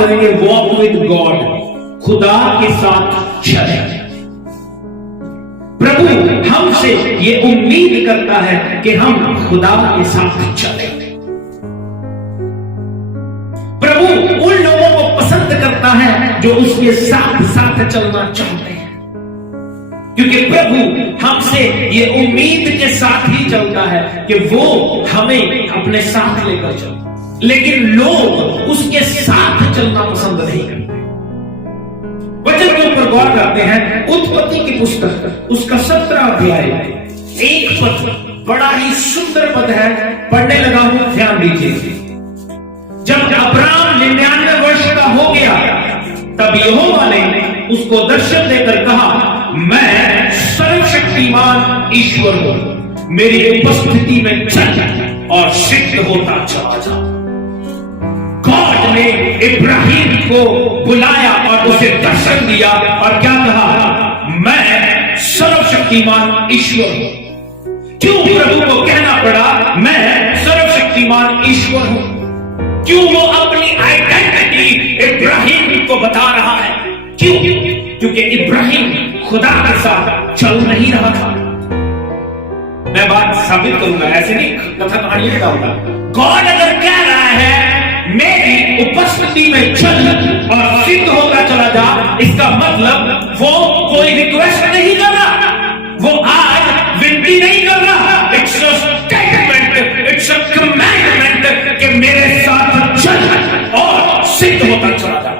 करेंगे walk with God, खुदा के साथ चले। प्रभु हमसे ये उम्मीद करता है कि हम खुदा के साथ चले। प्रभु उन लोगों को पसंद करता है जो उसके साथ साथ चलना चाहते हैं, क्योंकि प्रभु हमसे ये उम्मीद के साथ ही चलता है कि वो हमें अपने साथ लेकर चलता। लेकिन लोग उसके साथ चलना पसंद नहीं करते। वचन के ऊपर गौर करते हैं, उत्पत्ति की पुस्तक उसका 17 अध्याय, एक पद, बड़ा ही सुंदर पद है, पढ़ने लगा हूं, ध्यान दीजिए। जब अब्राहम 99 वर्ष का हो गया तब यहोवा ने उसको दर्शन देकर कहा, मैं सर्वशक्तिमान ईश्वर हूं, मेरी उपस्थिति में चल और सिद्ध होता चला जा। गॉड ने इब्राहिम को बुलाया और उसे दर्शन दिया और क्या कहा, मैं सर्वशक्तिमान ईश्वर हूं। क्यों प्रभु को कहना पड़ा मैं सर्वशक्तिमान ईश्वर हूं? क्यों वो अपनी आइडेंटिटी इब्राहिम को बता रहा है? क्यों? क्योंकि इब्राहिम खुदा के साथ चल नहीं रहा था। मैं बात साबित करूंगा, ऐसे नहीं कथा कहानी नहीं डालूंगा। गॉड अगर कह रहा है मेरी उपस्थिति में चल और सिद्ध होगा चला जा, इसका मतलब वो कोई रिक्वेस्ट नहीं कर रहा, वो आज विनती नहीं कर रहा। It's a statement, it's a commandment कि मेरे साथ चल और सिद्ध होता चला जा।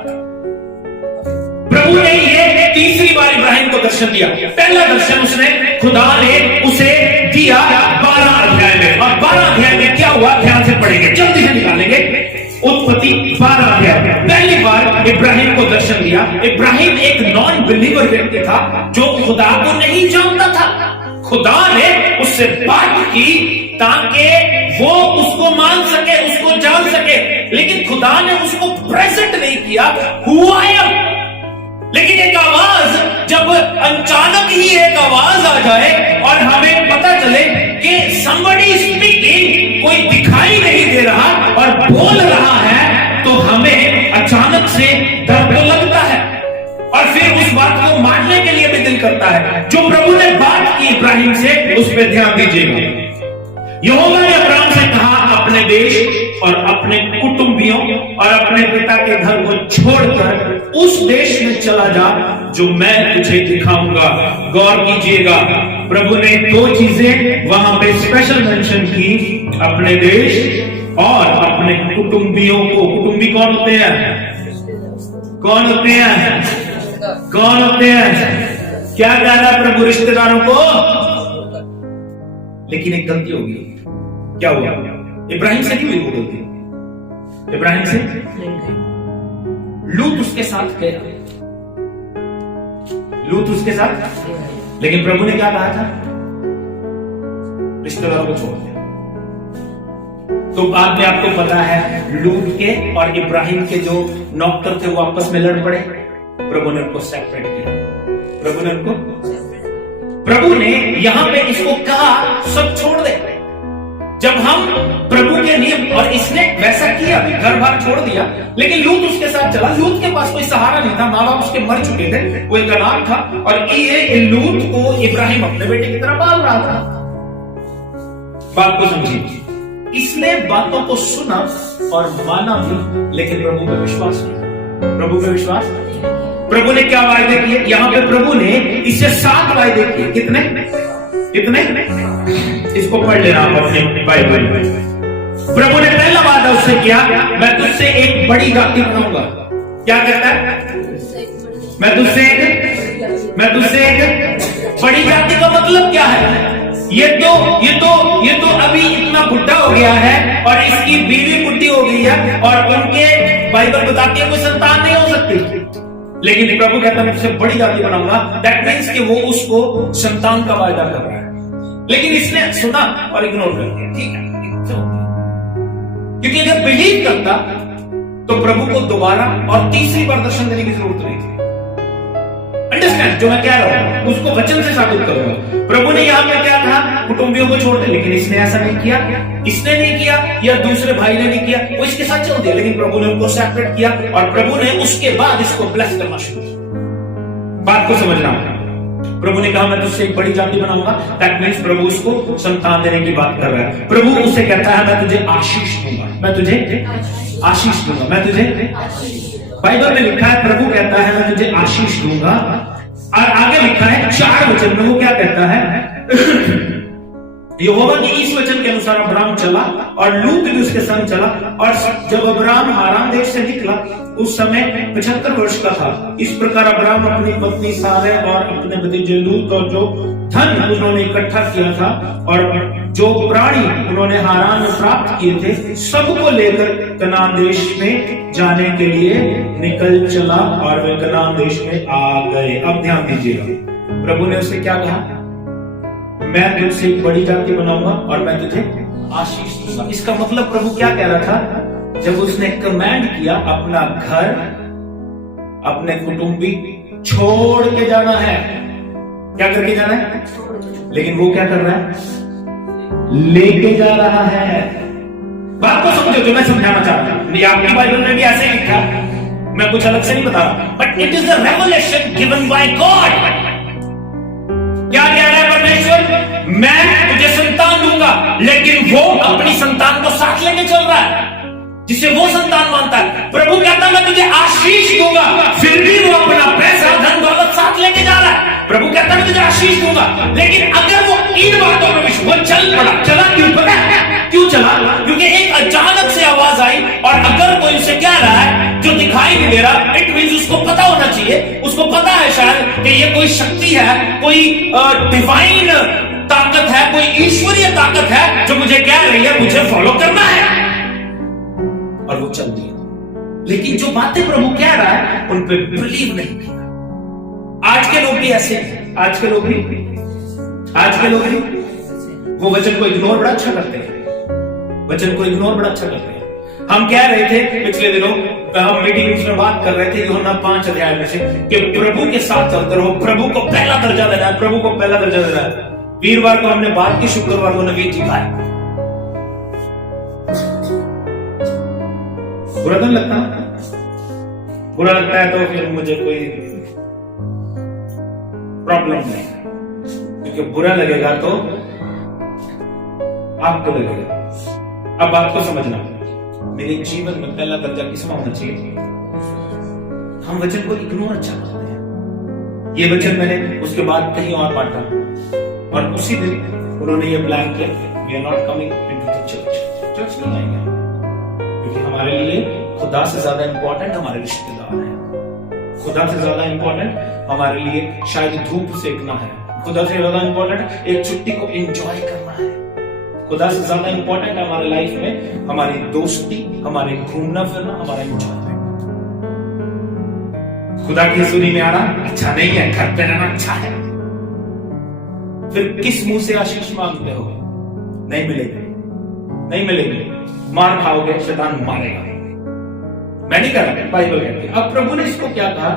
प्रभु ने ये तीसरी बार इब्राहिम को दर्शन दिया। पहला दर्शन उसने खुदा ने उसे दिया 12 अध्याय में, और 12 अध्याय में क्या हुआ ध्यान से पढ़ेंगे, जल्दी से निकालेंगे। उत्पत्ति 12 अध्याय, पहली बार इब्राहिम को दर्शन दिया। इब्राहिम एक नॉन बिलीवर व्यक्ति था जो खुदा को नहीं जानता था। खुदा ने उससे बात की ताकि वो उसको मान सके, उसको जान सके, लेकिन खुदा ने उसको प्रेजेंट नहीं किया, हु आई एम। लेकिन एक आवाज, जब अचानक ही एक आवाज आ जाए और हमें पता चले कि somebody speaking, कोई दिखाई नहीं दे रहा और बोल रहा है, तो हमें अचानक से डर तो लगता है और फिर उस बात को मानने के लिए भी दिल करता है। जो प्रभु ने बात की इब्राहिम से, उस पर ध्यान दीजिएगा। यहोवा ने अब्राहम से कहा, अपने देश और अपने कुटुंबियों और अपने पिता के घर को छोड़कर उस देश में चला जा जो मैं तुझे दिखाऊंगा। गौर कीजिएगा, प्रभु ने 2 चीजें वहां पे स्पेशल मेंशन की, अपने देश और अपने कुटुंबियों को। कुटुंबी कौन होते हैं? कौन होते हैं? कौन होते हैं? क्या कह रहा प्रभु? रिश्तेदारों को। लेकिन एक गलती होगी। क्या हुआ? इब्राहिम से नहीं हुई वो गलती। इब्राहिम से लूत उसके साथ गया, लूत उसके साथ, लेकिन प्रभु ने क्या कहा था? रिश्तेदारों को छोड़ दिया। तो बाद में आपको पता है लूत के और इब्राहिम के जो नौकर थे वो आपस में लड़ पड़े। प्रभु ने उनको सेपरेट किया। प्रभु ने यहां पे इसको कहा सब छोड़ दे। जब हम प्रभु के नियम, और इसने वैसा किया भी, घर बार छोड़ दिया, लेकिन लूत उसके साथ चला। लूत के पास कोई सहारा नहीं था, माँ बाप उसके मर चुके थे, वो एक अनाथ था, और ये लूत को इब्राहिम अपने बेटे की तरह पाल रहा था। बात को समझिए, इसने बातों को सुना और माना भी, लेकिन प्रभु पे विश्वास नहीं। प्रभु पे विश्वास, प्रभु ने क्या वायदे किए? यहां पे प्रभु ने इससे 7 वायदे किए। कितने? इसको पढ़ लेना आप अपने बाइबल में। प्रभु ने पहला वादा उससे किया, मैं तुझसे एक बड़ी जाति बनाऊंगा। क्या कहता है? मैं तुझसे एक बड़ी जाति का मतलब क्या है? ये तो अभी इतना बुढ़ा हो गया है और इसकी बीवी बुढ़ी हो गई है और उनके बाइबल बताती है कोई संतान नहीं हो सकती। लेकिन प्रभु कहता है मैं तुझसे बड़ी जाति बनाऊंगा। दैट मीन्स कि वो उसको संतान का वायदा कर रहा है। लेकिन इसने सुना और इग्नोर कर दिया। ठीक है, क्योंकि अगर बिलीव करता तो प्रभु को दोबारा और तीसरी बार दर्शन देने की जरूरत नहीं थी। अंडरस्टैंड जो मैं कह रहा हूं, उसको वचन से साबित करूंगा। प्रभु ने यहां पे क्या कहा? कुटुंबियों को छोड़ दे, लेकिन इसने ऐसा नहीं किया, इसने नहीं किया या दूसरे भाई ने नहीं किया, वो इसके साथ चल दिया, लेकिन प्रभु ने उनको सेपरेट किया और प्रभु ने उसके बाद इसको ब्लेस करना शुरू किया। बात को समझना, प्रभु ने कहा मैं तुझसे एक बड़ी जाति बनाऊंगा, दैट मींस प्रभु उसको संतान देने की बात कर रहा है। प्रभु उसे कहता है मैं तुझे आशीष दूंगा, मैं तुझे आशीष दूंगा, मैं तुझे, बाइबल में लिखा है प्रभु कहता है मैं तुझे आशीष दूंगा, और आगे लिखा है 4 वचन में वो क्या कहता है, यहोवा के इस वचन के अनुसार अब्राम चला और लूत भी उसके संग चला, और जब अब्राम हारान देश से निकला उस समय 75 वर्ष का था। इस प्रकार अब्राम अपनी पत्नी सारे और अपने भतीजे लूत और जो धन उन्होंने इकट्ठा किया था और जो प्राणी उन्होंने हारान में प्राप्त किए थे सबको लेकर कनान देश में जाने के लिए निकल चला और वे कनान देश में आ गए। अब ध्यान दीजिएगा, प्रभु ने उसे क्या कहा, मैं तुझसे एक बड़ी जाति बनाऊंगा और मैं तुझे आशीष दूंगा। इसका मतलब प्रभु क्या कह रहा था, जब उसने कमांड किया अपना घर अपने कुटुंबी छोड़ के जाना है, क्या करके जाना है, लेकिन वो क्या कर रहा है, लेके जा रहा है। बात को समझो जो मैं समझाना चाहता हूं, ये आपकी बाइबल में भी ऐसे ही लिखा, मैं कुछ अलग से नहीं बता रहा, but it is the revelation given by God. क्या कह रहा है परमेश्वर, मैं तुझे संतान दूंगा, लेकिन वो अपनी संतान को साथ लेके चल रहा है जिसे वो संतान मानता है। प्रभु कहता है मैं तुझे आशीष दूंगा, फिर भी वो अपना पैसा धन दौलत साथ लेके जा रहा है। प्रभु कहता है मैं तुझे आशीष दूंगा, लेकिन अगर वो इन बातों में वो चल पड़ा, चला क्यों, पता है क्यों चला, क्योंकि एक अचानक से आवाज आई, और अगर कोई उसे कह रहा है जो दिखाई नहीं दे रहा, इट मींस उसको पता होना चाहिए, उसको पता है शायद कि ये कोई शक्ति है, कोई डिवाइन ताकत है, कोई ईश्वरीय ताकत है जो मुझे कह रही है मुझे फॉलो करना है, और वो चल दिया। लेकिन जो बातें प्रभु कह रहा है उन पे बिलीव नहीं किया। आज के लोग भी ऐसे हैं, आज के लोग भी वो वचन को इग्नोर बड़ा अच्छा करते हैं, वचन को इग्नोर बड़ा अच्छा करते हैं। हम कह रहे थे पिछले दिनों, हम मीटिंग में बात कर रहे थे यूहन्ना 5 अध्याय में से कि प्रभु के साथ चलते रहो, प्रभु को पहला दर्जा देना है, प्रभु को पहला दर्जा देना है। वीरवार को हमने बात की, शुक्रवार को नवीन जी खाए। बुरा नहीं लगता, बुरा लगता है तो फिर मुझे कोई प्रॉब्लम नहीं, क्योंकि बुरा लगेगा तो आपको लगेगा। अब बात को समझना, मेरे जीवन में पहला दर्जा किसका होना चाहिए। हम वचन को इग्नोर अच्छा करते हैं। ये वचन मैंने उसके बाद कहीं और बांटा और उसी दिन उन्होंने ये प्लान किया, we are not coming into the church नहीं आएंगे, क्योंकि हमारे लिए खुदा से ज्यादा इंपॉर्टेंट हमारे रिश्तेदार हैं। खुदा से ज्यादा इंपॉर्टेंट हमारे लिए शायद धूप सेकना है, खुदा से ज्यादा इंपॉर्टेंट एक छुट्टी को एंजॉय करना है, खुदा से ज्यादा इंपॉर्टेंट है हमारे लाइफ में हमारी दोस्ती, हमारे घूमना फिरना, हमारा एंजॉयमेंट। खुदा की सुनी में आना अच्छा नहीं है, घर पे रहना अच्छा है। फिर किस मुंह से आशीष मांगते हो, नहीं मिलेगी, नहीं मिलेगी, मार खाओगे, शैतान मारेगा। मैं नहीं कर रहा, बाइबल कहती है। अब प्रभु ने इसको क्या कहा,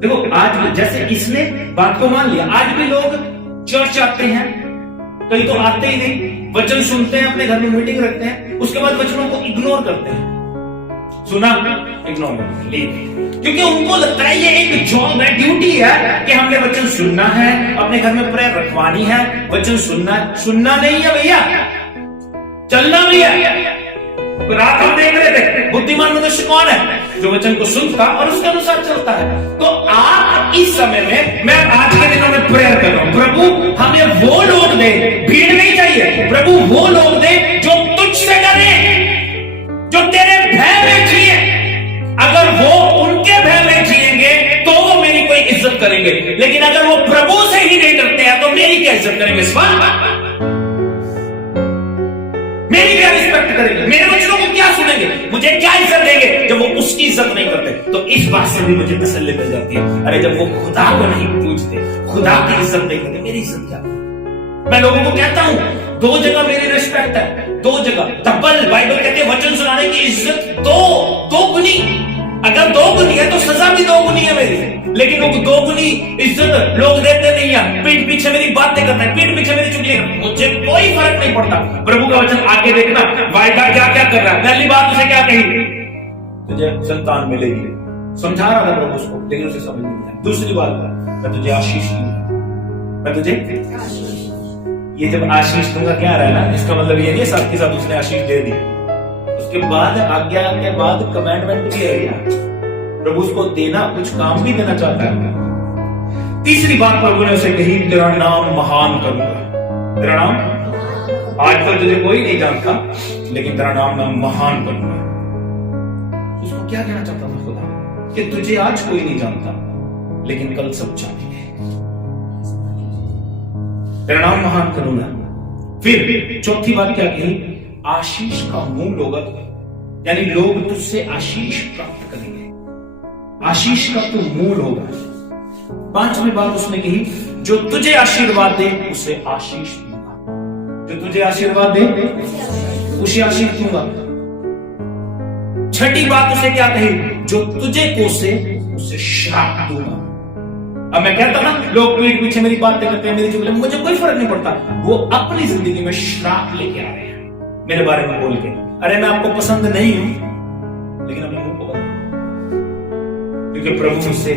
देखो आज भी जैसे इसने बात को मान लिया, आज भी लोग चर्च आते हैं, कई तो आते ही नहीं, वचन सुनते हैं, अपने घर में मीटिंग रखते हैं, उसके बाद वचनों को इग्नोर करते हैं। सुना, इग्नोर, लीव, क्योंकि उनको लगता है ये एक जॉब है, ड्यूटी है कि हमने वचन सुनना है, अपने घर में प्रेयर रखवानी है, वचन सुनना नहीं है भैया, चलना भी है। रात हम देख रहे थे बुद्धिमान मनुष्य कौन है, जो वचन को सुनता और उसके अनुसार चलता है। तो आप इस समय में, मैं आज के दिनों में प्रेयर कर रहा हूं, प्रभु हमें वो लोग दे, भीड़ नहीं चाहिए, प्रभु वो लोग दे जो तुझसे डरे, जो तेरे भय में जिए। अगर वो उनके भय में जिएंगे तो वो मेरी कोई इज्जत करेंगे, लेकिन अगर वो प्रभु से ही नहीं डरते हैं तो मेरी क्या इज्जत करेंगे, मेरी क्या रिस्पेक्ट करेंगे, मेरे वचनों को क्या सुनेंगे, मुझे क्या इज्जत देंगे जब वो उसकी इज्जत नहीं करते। तो इस बात से भी मुझे तसल्ली मिल जाती है, अरे जब वो खुदा को नहीं पूछते, खुदा की इज्जत नहीं करते, मेरी इज्जत क्या। मैं लोगों को कहता हूं 2 जगह मेरी रिस्पेक्ट है, 2 जगह डबल। बाइबल कहते हैं वचन सुनाने की इज्जत 2 गुनी। अगर 2 गुनी है तो सजा भी 2 गुनी है मेरी, लेकिन वो 2 गुनी इज्जत लोग देते नहीं है। पीठ पीछे मेरी बातें करते हैं, पीठ पीछे मेरी चुगली, मुझे कोई फर्क नहीं पड़ता। प्रभु का वचन आगे देखना, वायदा क्या क्या कर रहा है। पहली बात उसे क्या कही, तुझे संतान मिलेगी, समझा रहा था प्रभु उसको, लेकिन उसे समझ नहीं आया। दूसरी बात, मैं तुझे आशीष दूंगा, मैं तुझे ये जब आशीष दूंगा क्या रहा है ना, इसका मतलब ये नहीं साथ के साथ उसने आशीष दे दी, उसके बाद आज्ञा के बाद कमांडमेंट भी है यार, प्रभु उसको देना, कुछ काम भी देना चाहता है। तीसरी बात प्रभु ने उसे कही, तेरा नाम महान करूंगा। तेरा नाम, आज तो तुझे कोई नहीं जानता, लेकिन तेरा नाम मैं महान करूंगा। उसको क्या कहना चाहता था खुदा, कि तुझे आज कोई नहीं जानता, लेकिन कल सब जानेंगे। तेरा नाम महान करूंगा। फिर चौथी बात क्या कही, आशीष का मूल होगा, यानी लोग तुझसे आशीष प्राप्त करेंगे, आशीष का तो मूल होगा। पांचवी बात उसने कही, जो तुझे आशीर्वाद दे उसे आशीष दूंगा, जो तुझे आशीर्वाद दे उसे आशीष दूंगा। छठी बात उसे क्या कही, जो तुझे कोसे उसे श्राप दूंगा। अब मैं कहता ना, लोग पीठ पीछे मेरी बातें करते हैं, मेरी चुगली, मुझे कोई फर्क नहीं पड़ता, वो अपनी जिंदगी में श्राप लेके आ रहे हैं मेरे बारे में बोल के। अरे मैं आपको पसंद नहीं हूं, लेकिन अपने मुंह को बता, क्योंकि प्रभु मुझसे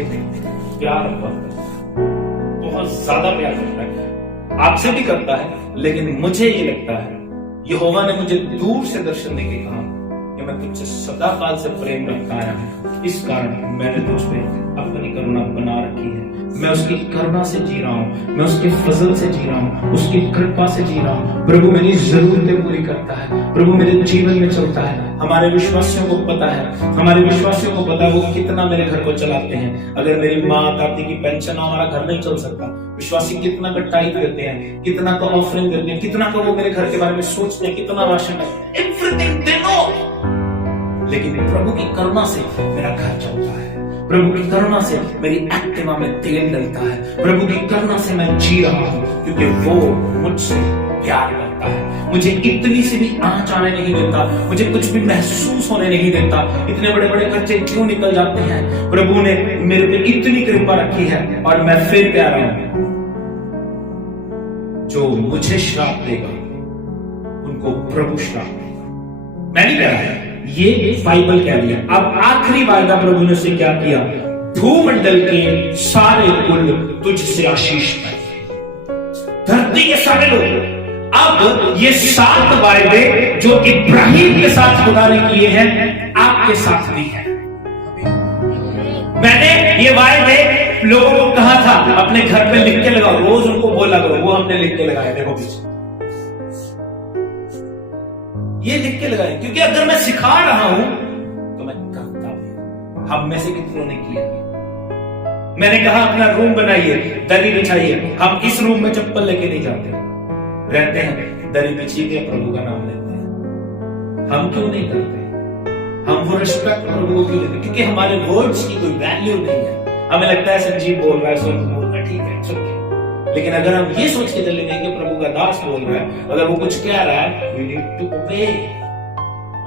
प्यार करता है, बहुत ज्यादा प्यार करता है, आपसे भी करता है, लेकिन मुझे ये लगता है, यहोवा ने मुझे दूर से दर्शन देके कहा कि मैं तुझसे सदा काल से प्रेम रखता है, इस कारण मैंने तुझ पे अपनी करुणा बना रखी है। मैं उसकी करुणा से जी रहा हूं, मैं उसके फजल से जी रहा हूं, उसकी कृपा से जी रहा हूं। प्रभु मेरी जरूरतें पूरी करता है, प्रभु मेरे जीवन में चलता है। हमारे विश्वासियों को पता है, हमारे विश्वासियों को पता है वो कितना मेरे घर को चलाते हैं। अगर मेरी माँ दादी की पेंशन हमारा घर नहीं चल सकता, विश्वासी कितना का टाइप देते हैं, कितना का ऑफरिंग देते हैं, कितना का वो मेरे घर के बारे में सोचते हैं, कितना राशन है, एवरीथिंग दे नो। लेकिन प्रभु की करुणा से मेरा घर चलता है, प्रभु की करुणा से मेरी एक्टिवा में तेल डलता है, प्रभु की करुणा से मैं जी रहा हूं, क्योंकि वो मुझसे प्यार करता है, मुझे इतनी सी भी आंच आने नहीं देता, मुझे कुछ भी महसूस होने नहीं देता। इतने बड़े बड़े खर्चे क्यों निकल जाते हैं, प्रभु ने मेरे पे इतनी कृपा रखी है। और मैं फिर कह रहा हूं, जो मुझे श्राप देगा उनको प्रभु श्राप देगा। मैं नहीं कह रहा, ये बाइबल कह रही है। अब आखिरी वायदा प्रभु ने उसे क्या किया, भूमंडल के सारे कुल तुझसे आशीष पाएंगे, धरती के सारे लोग। अब ये 7 वायदे जो इब्राहिम के साथ खुदा ने किए हैं, आपके साथ भी है। मैंने ये वायदे लोगों को कहा था अपने घर पे लिख के लगाओ, रोज उनको बोला करो, वो हमने लिख के लगाया, देखो पीछे ये लिख के लगाए, क्योंकि अगर मैं सिखा रहा हूं तो मैं करता भी। हम में से कितनों ने किया, मैंने कहा अपना रूम बनाइए, दरी बिछाइए, हम इस रूम में चप्पल लेके नहीं जाते, रहते हैं दरी बिछी के प्रभु का नाम लेते हैं। हम क्यों नहीं करते, हम वो रिस्पेक्ट प्रभु को क्यों लेते, क्योंकि हमारे वर्ड्स की कोई वैल्यू नहीं है। हमें लगता है संजीव बोल रहा है, सुन बोल रहा है, ठीक है सुन, लेकिन अगर हम ये सोच के चलेंगे कि प्रभु का दास बोल रहा है, अगर वो कुछ कह रहा है, we need to obey,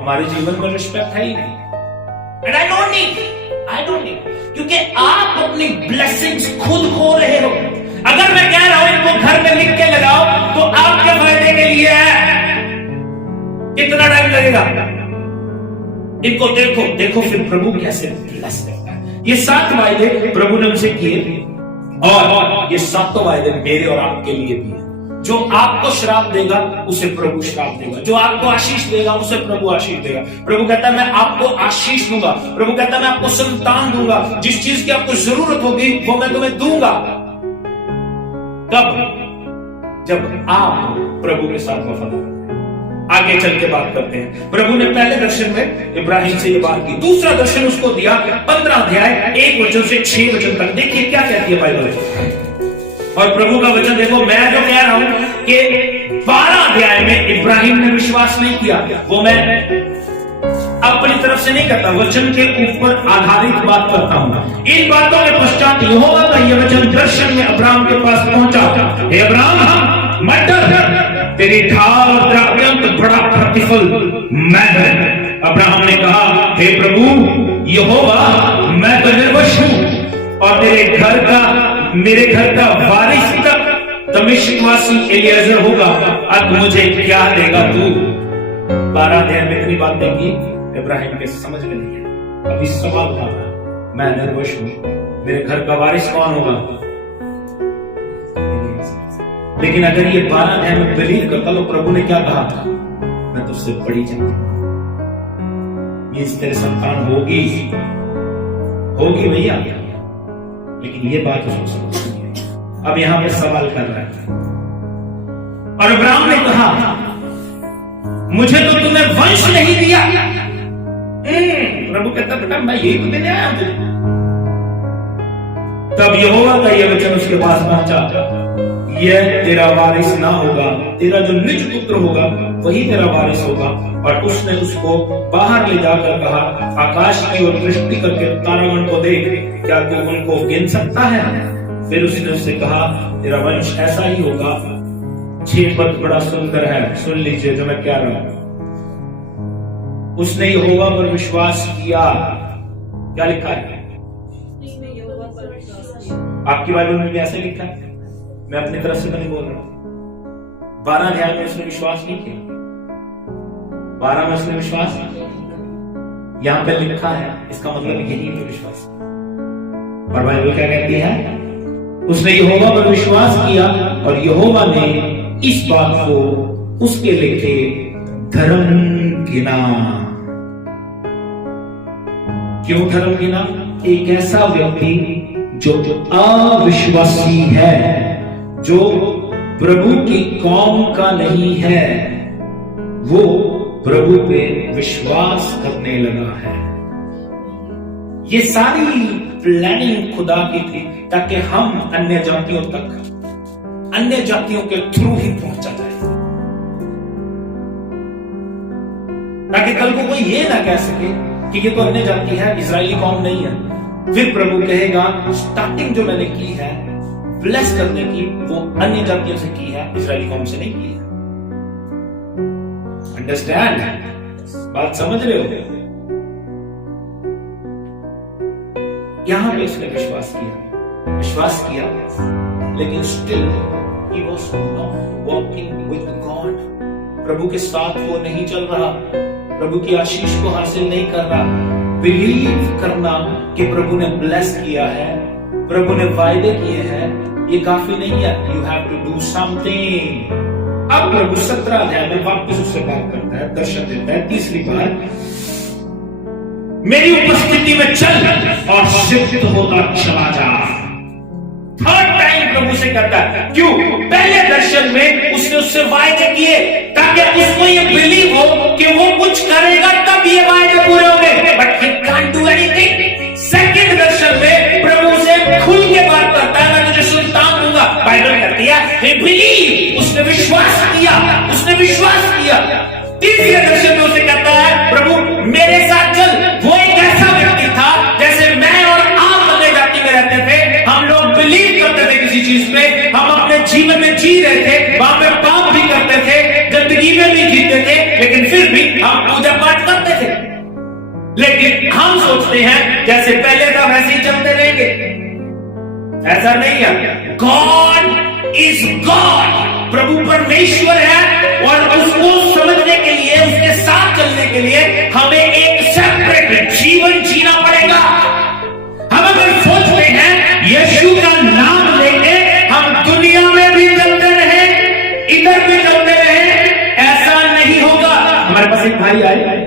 हमारे जीवन में रिस्पेक्ट है ही नहीं। And I don't need, क्योंकि आप अपनी ब्लेसिंग्स खुद खो रहे हो। अगर मैं कह रहा हूं इनको घर में लिख के लगाओ, तो आपके फायदे के लिए है। कितना टाइम लगेगा, इनको देखो फिर प्रभु कैसे ब्लेस करता है। ये 7 वायदे प्रभु ने उनसे किए, और ये 7 वायदे मेरे और आपके लिए भी है। जो आपको श्राप देगा उसे प्रभु श्राप देगा, जो आपको आशीष देगा उसे प्रभु आशीष देगा। प्रभु कहता है मैं आपको आशीष दूंगा, प्रभु कहता है मैं आपको संतान दूंगा, जिस चीज की आपको जरूरत होगी वो मैं तुम्हें दूंगा। कब, जब आप प्रभु के साथ वफादार। आगे चल के बात करते हैं। प्रभु ने पहले दर्शन में इब्राहिम से ये बात की, दूसरा दर्शन उसको दिया 15 अध्याय 1 वचन से 6 वचन तक। देखिए क्या कहती है बाइबल, और प्रभु का वचन देखो। मैं जो कह रहा हूं कि 12 अध्याय में इब्राहिम ने विश्वास नहीं किया, वो मैं अपनी तरफ से नहीं करता, वचन के ऊपर आधारित बात करता हूं। इन बातों के पश्चात यहोवा का यह वचन दर्शन में अब्राहम के पास पहुंचा, हे अब्राहम मत डर, तेरी ढाल और अत्यंत बड़ा प्रतिफल मैं है। अब्राहम ने कहा, हे प्रभु यहोवा मैं तो निर्वश हूं और मेरे घर का वारिस तक दमिश्कवासी एलियाजर होगा, अब मुझे क्या देगा तू। 12 अध्याय में इतनी बातें की, इब्राहिम के समझ में नहीं है। अभी सवाल उठा रहा, मैं निर्वश हूं, मेरे घर का वारिस कौन होगा। लेकिन अगर ये 12 अध्याय में बिलीव करता तो प्रभु ने क्या कहा था, मैं तुझसे बड़ी जाति, तेरे संतान होगी भैया। लेकिन ये बात उसको समझ नहीं है। अब यहां पे सवाल कर रहा है, और अब्राहम ने कहा मुझे तो तूने वंश नहीं दिया। प्रभु कहता बेटा मैं यही तो देने आया हूं। तब यहोवा का यह वचन उसके पास पहुंचा, यह तेरा वारिस ना होगा, तेरा जो निज पुत्र होगा वही तेरा वारिस होगा। और उसने उसको बाहर ले जाकर कहा, आकाश की ओर दृष्टि करके तारागण को देख, क्या तू उनको गिन सकता है। फिर उसने उससे कहा, तेरा वंश ऐसा ही होगा। 6 पद बड़ा सुंदर है, सुन लीजिए जो मैं कह रहा हूं। उसने यहोवा पर विश्वास किया। क्या लिखा है आपकी बाइबल में भी ऐसे लिखा है, मैं अपनी तरफ से तो नहीं बोल रहा। 12 अध्याय में उसने विश्वास नहीं किया, 12 में उसने विश्वास यहां पे लिखा है, इसका मतलब यही है विश्वास। और बाइबल क्या कहती है, उसने यहोवा पर विश्वास किया और यहोवा ने इस बात को उसके लिखे धर्म गिना। क्यों धर्म गिना। एक ऐसा व्यक्ति जो अविश्वासी है, जो प्रभु की कौम का नहीं है, वो प्रभु पे विश्वास करने लगा है। ये सारी प्लानिंग खुदा की थी ताकि हम अन्य जातियों तक, अन्य जातियों के थ्रू ही पहुंचा जाए, ताकि कल को कोई ये ना कह सके कि ये तो अन्य जाति है, इजरायली कौम नहीं है। फिर प्रभु कहेगा स्टार्टिंग जो मैंने की है ब्लेस करने की, वो अन्य जातियों से की है, इजरायली कौम से नहीं की है। अंडरस्टैंड, बात समझ रहे हो। यहां पे उसने विश्वास किया, लेकिन still he was not walking with God. प्रभु के साथ वो नहीं चल रहा, प्रभु की आशीष को हासिल नहीं कर रहा। बिलीव करना कि प्रभु ने ब्लेस किया है, प्रभु ने वायदे किए हैं, ये काफी नहीं है। You have to do something. अब प्रभु 17 अध्याय में वापस उससे बात करता है, दर्शन देता है तीसरी बार, मेरी उपस्थिति में चल और सिद्ध होता चला जा। थर्ड टाइम प्रभु से कहता है, क्यों। पहले दर्शन में उसने उससे वायदे किए ताकि उसको ये बिलीव हो कि वो कुछ करेगा तब ये वायदे पूरे होंगे, but he can't do anything. Second दर्शन में प्रभु से खुल के बात करता है, मैं तुझे सुल्तान दूंगा। बाइबल कहती है he believed, उसने विश्वास किया। तीसरे दर्शन में उसे कहता है, प्रभु मेरे साथ चल। वो एक ऐसा व्यक्ति था जैसे मैं और आप अपने जाति में रहते थे, हम लोग बिलीव करते थे किसी चीज पे, हम अपने जीवन में जी रहे थे, वहां पे पाप भी करते थे, जिंदगी में भी जीते थे, लेकिन फिर भी हम पूजा पाठ करते थे। लेकिन हम सोचते हैं जैसे पहले था वैसे ही चलते रहेंगे, ऐसा नहीं है। गॉड इज गॉड, प्रभु परमेश्वर है, और उसको समझने के लिए, उसके साथ चलने के लिए हमें एक सेपरेट जीवन जीना पड़ेगा। हम अगर सोचते हैं यीशु का नाम लेके हम दुनिया में भी चलते रहे, इधर भी चलते रहे, ऐसा नहीं होगा। हमारे पास एक भाई आए,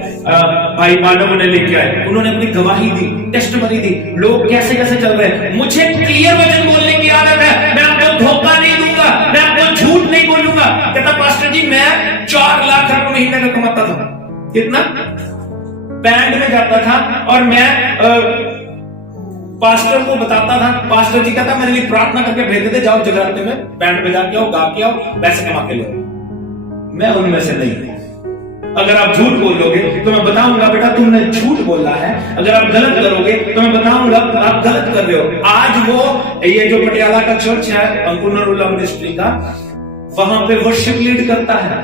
भाई मानव ने लेके आए, उन्होंने अपनी गवाही दी, टेस्टमनी दी, लोग कैसे कैसे चल रहे हैं। मुझे क्लियर वचन बोलने की आदत है, मैं आपको धोखा नहीं दूंगा, मैं आपको झूठ नहीं बोलूंगा। कहता पास्टर जी मैं 4 लाख रुपए महीने का कमाता था, कितना, बैंड में जाता था, और मैं पास्टर को बताता था, पास्टर जी कहता मेरे लिए प्रार्थना करके भेजते थे, जाओ जगराते में बैंड बजा के आओ, गा के आओ, पैसे कमा के ले आओ। मैं उनमें से नहीं। अगर आप झूठ बोलोगे तो मैं बताऊंगा बेटा तुमने झूठ बोला है, अगर आप गलत करोगे तो मैं बताऊंगा आप गलत कर रहे हो। आज वो ये जो पटियाला का चर्च है अंकुरनुल्ला मिनिस्ट्री का, वहां पे वर्शिप लीड करता है,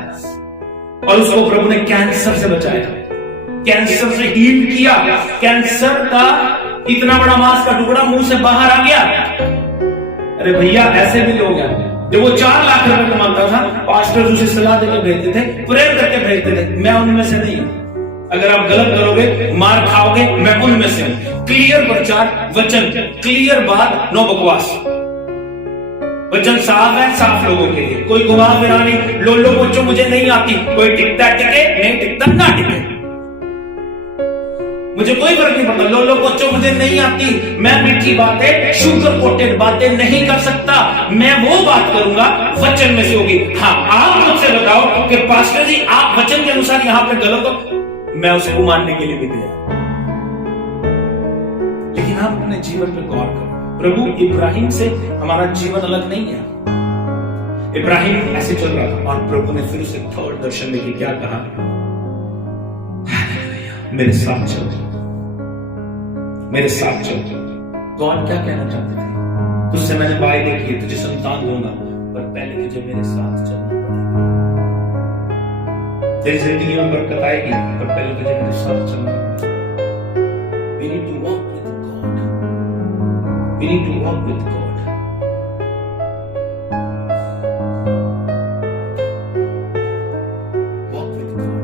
और उसको प्रभु ने कैंसर से बचाया। कैंसर से हील किया, कैंसर का इतना बड़ा मांस का टुकड़ा मुंह से बाहर आ गया। अरे भैया ऐसे भी लोग हैं, जब वो 4 लाख रुपए कमाता था, पास्टर उसे सलाह देकर भेजते थे, प्रेयर करके भेजते थे। मैं उनमें से नहीं हूं। अगर आप गलत करोगे, मार खाओगे, मैं उनमें से हूं। क्लियर प्रचार, वचन क्लियर बात, नो बकवास। वचन साफ है, साफ लोगों के लिए, कोई गुमाह बिना नहीं। लोलो बच्चों मुझे नहीं आती, कोई टिकता टिके, नहीं टिकता ना टिके, मुझे कोई फर्क नहीं पड़ता। लोलो बच्चों मुझे नहीं आती, मैं मीठी बातें, शुगर कोटेड बातें नहीं कर सकता। मैं वो बात करूंगा वचन में से होगी। हाँ, आप मुझसे बताओ कि पास्टर जी आप वचन के अनुसार यहां पे गलत हो, मैं उसको मानने के लिए भी तैयार। लेकिन आप अपने जीवन में गौर करो, प्रभु इब्राहिम से हमारा जीवन अलग नहीं है। इब्राहिम ऐसे चल रहा था और प्रभु ने फिर उसे थर्ड दर्शन में क्या कहा, मेरे साथ चल, मेरे साथ चल। गॉड क्या कहना चाहते थे, तुझसे मैंने वायदे किए, तुझे संतान दूंगा, पर पहले तुझे मेरे साथ चलना पड़ेगा। तेरी जिंदगी में बरकत आएगी, पर पहले तुझे मेरे साथ चलना पड़ेगा। We need to walk with God. We need to walk with God. Walk with God.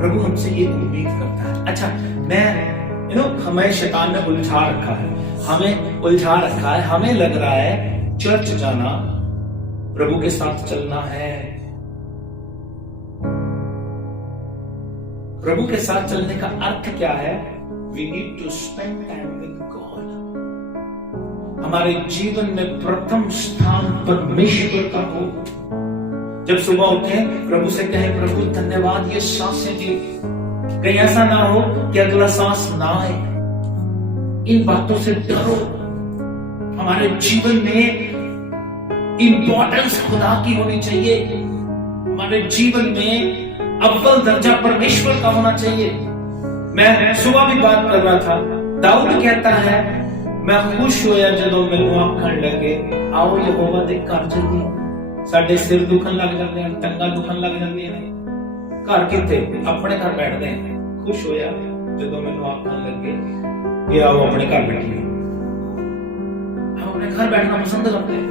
प्रभु हमसे ये उम्मीद करता है। अच्छा, मैं हमें शैतान ने उलझा रखा है, हमें उलझा रखा है। हमें लग रहा है चर्च जाना, प्रभु के साथ चलना है। प्रभु के साथ चलने का अर्थ क्या है? We need to spend time with God. हमारे जीवन में प्रथम स्थान परमेश्वर का हो। जब सुबह उठे, प्रभु से कहे, प्रभु धन्यवाद ये सांसें दी। कहीं ऐसा ना हो कि अगला सांस ना आए। इन बातों से डरो। हमारे जीवन में इंपॉर्टेंस खुदा की होनी चाहिए। हमारे जीवन में अव्वल दर्जा परमेश्वर का होना चाहिए। मैं सुबह भी बात कर रहा था, दाऊद कहता है, मैं खुश होया जदों मैनू आखण लगे, आओ यहोवा दे घर चलीए। साडे सिर दुखन लग जाते हैं, टंगा दुखन लग जाती है। घर कितने? अपने घर बैठते हैं। खुश होया जदों मैनू आखण लगे कि आओ अपने घर बैठिए। हम अपने घर बैठना पसंद करते हैं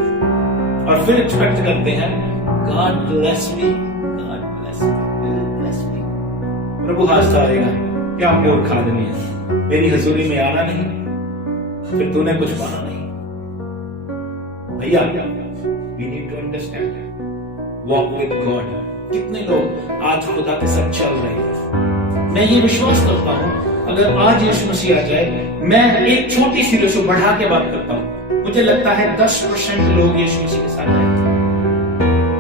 और फिर एक्सपेक्ट करते हैं God bless me, God bless me, bless me. प्रभु हंसता रहेगा, क्या मूर्ख आदमी है, मेरी हजूरी में आना नहीं, फिर तूने कुछ पाना नहीं। भैया, we need to understand, walk with God। कितने लोग आज खुदा के साथ चल रहे हैं? मैं ये विश्वास करता हूं, अगर आज यीशु मसीह आ जाए, मैं एक छोटी सी रेशो बढ़ा के बात करता हूं, मुझे लगता है 10% लोग यीशु मसीह के साथ जाएंगे।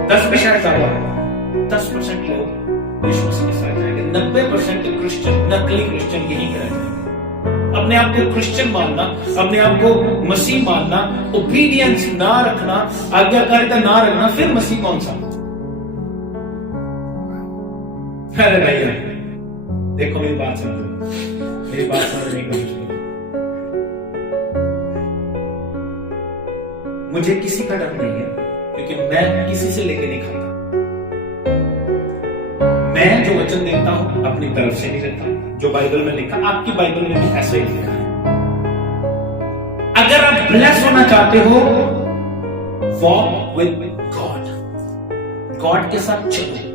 10% का हुआ, 10% लोग यीशु मसीह के साथ जाएंगे। 90% क्रिश्चियन, नकली क्रिश्चियन यही करेंगे। अपने आप को क्रिश्चियन मानना, अपने आप को मसीह मानना, ओबीडियंस ना रखना, आज्ञाकारिता ना रखना, फिर मसीह कौन सा? अरे भैया देखो, मेरी बात समझो, मेरी बात समझने की कोशिश करो। मुझे किसी का डर नहीं है, क्योंकि मैं किसी से लेके नहीं खाता। मैं जो वचन देता हूं अपनी तरफ से नहीं देता, जो बाइबल में लिखा, आपकी बाइबल में भी ऐसे ही लिखा है। अगर आप ब्लेस होना चाहते हो, वॉक विद गॉड। गॉड के साथ चलो,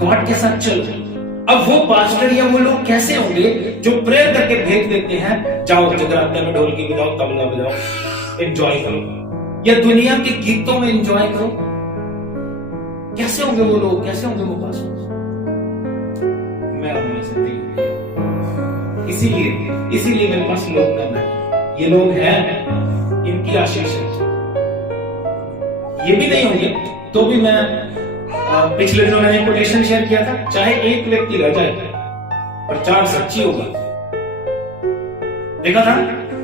गॉड के साथ चलो। अब वो पास्टर या वो लोग कैसे होंगे जो प्रेयर करके भेज देते हैं, जाओ जगराते में ढोलकी बजाओ, तबला बजाओ, एंजॉय करो, या दुनिया के गीतों में एंजॉय करो? कैसे होंगे वो लोग, कैसे होंगे वो पास्टर? मैं अपने से नहीं। इसीलिए मेरे पास लोग कम है। ये लोग हैं, इनकी आशीष है। ये भी नहीं होंगे तो भी मैं पिछले दिनों मैंने कोटेशन शेयर किया था, चाहे एक व्यक्ति रह जाए, प्रचार सच्ची होगा। देखा था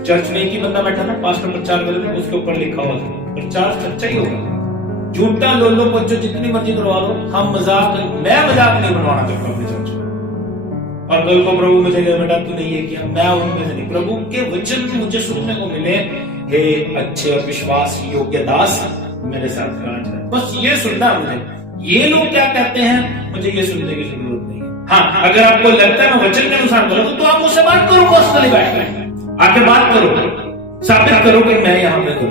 चर्च में एक ही बंदा बैठा था, पास्टर प्रचार कर रहे थे, उसके ऊपर लिखा हुआ था प्रचार सच्चा ही होगा। झूठा लोलो बच्चों जितनी मर्जी करवा लो, हम मजाक, मैं मजाक नहीं बनवाना चाहता अपने चर्च में। और कल को प्रभु मुझे बेटा तूने ये किया, मैं उनमें से नहीं। प्रभु के वचन मुझे सुनने को मिले, हे अच्छे और विश्वास योग्य दास, मेरे साथ राज है। बस ये सुनना मुझे। ये लोग क्या कहते हैं, मुझे ये सुनने की जरूरत नहीं है। हाँ, अगर आपको लगता है मैं वचन के अनुसार करूँ तो आप मुझसे बात करो, पर्सनली बैठ कर आके बात करो, साबित करो कि मैं यहां पे करूं।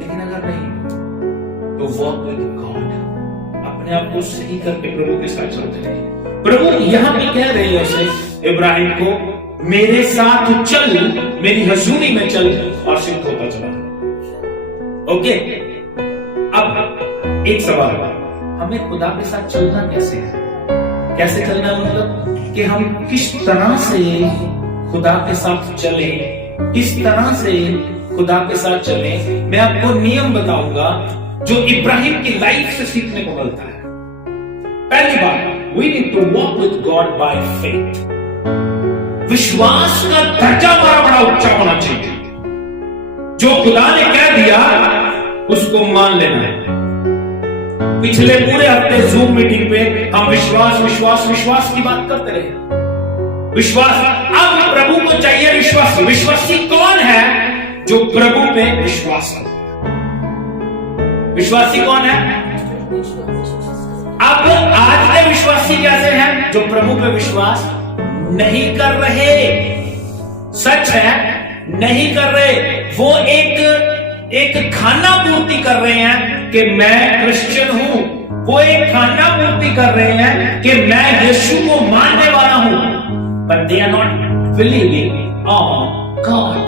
लेकिन अगर नहीं तो वॉक विद गॉड, अपने आप को सही करके प्रभु के साथ चलते रहिए। प्रभु यहां पे कह रहे हैं उसे इब्राहिम को, मेरे साथ चल, मेरी हजूरी में चल और सिद्ध होता चला। ओके, अब एक सवाल, हमें खुदा के साथ चलना कैसे है? कैसे चलना मतलब कि हम किस तरह से खुदा के साथ चले, किस तरह से खुदा के साथ चले। मैं आपको नियम बताऊंगा जो इब्राहिम की लाइफ से सीखने को मिलता है। पहली बात, we need to walk with God by faith. विश्वास का दर्जा हमारा बड़ा ऊंचा होना चाहिए। जो खुदा ने कह दिया उसको मान लेना है। पिछले पूरे हफ्ते जूम मीटिंग पे हम विश्वास विश्वास विश्वास की बात करते रहे। विश्वास, अब प्रभु को चाहिए विश्वासी। विश्वासी कौन है? जो प्रभु पे विश्वास करता है। विश्वासी कौन है? अब आज के विश्वासी कैसे हैं? जो प्रभु पे विश्वास नहीं कर रहे। सच है, नहीं कर रहे। वो एक खाना पूर्ति कर रहे हैं कि मैं क्रिश्चियन हूं। वो एक खाना पूर्ति कर रहे हैं कि मैं यीशु को मानने वाला हूं, but they are not believing on God.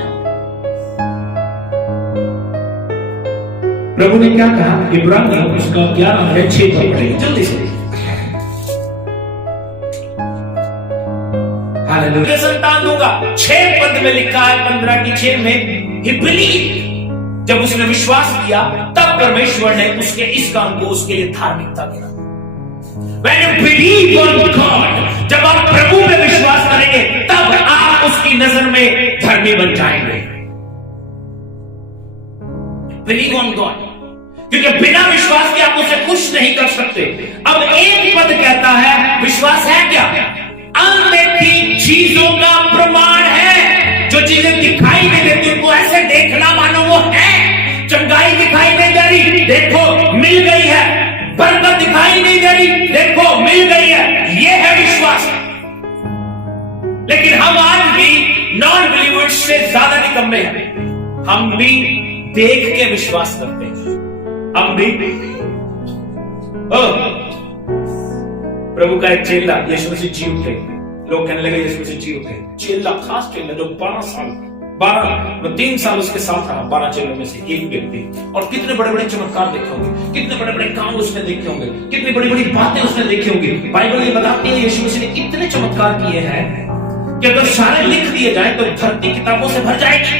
प्रभु ने क्या कहा? इब्राहिम उसका 11:6 पढ़ेंगे जल्दी से। हालेलुया। संतान दूंगा, 6 पद में लिखा है, 15 में ही बिलीव। जब उसने विश्वास किया तब परमेश्वर ने उसके इस काम को उसके लिए धार्मिकता दिया। When you believe on God, जब आप प्रभु में विश्वास करेंगे तब आप उसकी नजर में धर्मी बन जाएंगे। Believe on God, क्योंकि बिना विश्वास के आप उसे खुश नहीं कर सकते। अब एक पद कहता है, विश्वास है क्या? अनदेखी चीजों का प्रमाण है। जो चीजें दिखाई नहीं देती उनको ऐसे देखना मानो वो है। चंगाई दिखाई नहीं दे रही, देखो मिल गई है। बरकत दिखाई नहीं दे रही, देखो मिल गई है। ये है विश्वास। लेकिन हम आज भी नॉन बिलीवर्स से ज्यादा निकम्मे हैं। हम भी देख के विश्वास करते हैं। हम भी प्रभु का एक चेला यीशु मसीह जी उठे। लोग कहने लगे यीशु मसीह जी उठे। चेला, खास चेला जो 3 साल उसके साथ रहा, 12 चेलों में से एक व्यक्ति। और कितने बड़े बड़े चमत्कार देखे होंगे, कितने बड़े बड़े काम उसने देखे होंगे, कितनी बड़ी बड़ी बातें उसने देखी होंगी। बाइबल ये बताती है यीशु मसीह ने इतने चमत्कार किए हैं कि अगर सारे लिख दिए जाए तो धरती किताबों से भर जाएगी।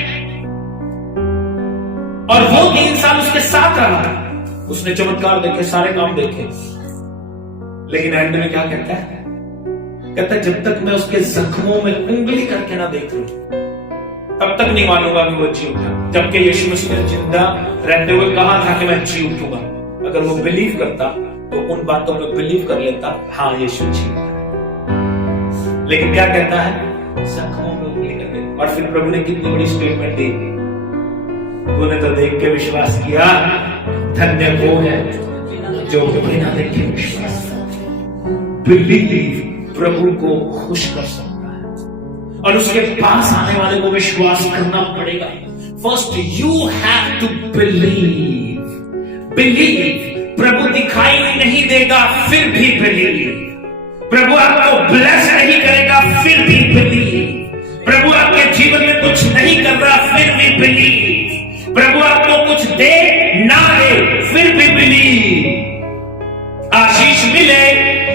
और वो 3 साल उसके साथ रहा, उसने चमत्कार देखे, सारे काम देखे। लेकिन एंड में क्या कहता है? कहता है जब तक मैं उसके जख्मों में उंगली करके ना देख लूं तब तक नहीं मानूंगा कि वो जी उठा। जबकि यीशु मसीह ने जिंदा रहते हुए कहा था कि मैं जी उठूंगा। अगर वो बिलीव करता तो उन बातों में बिलीव कर लेता, हाँ यीशु जी उठा। लेकिन क्या कहता है? जख्मों में उंगली करके। और फिर प्रभु ने कितनी बड़ी स्टेटमेंट दी, तूने तो देख के विश्वास किया, धन्य वो है जो बिना देखे विश्वास। बिलीव प्रभु को खुश कर सकता है और उसके पास आने वाले को विश्वास करना पड़ेगा। First you have to believe. Believe. प्रभु दिखाई नहीं देगा फिर भी बिलीव। प्रभु आपको ब्लेस नहीं करेगा फिर भी बिलीव। प्रभु आपके जीवन में कुछ नहीं कर रहा फिर भी बिलीव। प्रभु आपको कुछ दे ना दे फिर भी बिलीव। आशीष मिले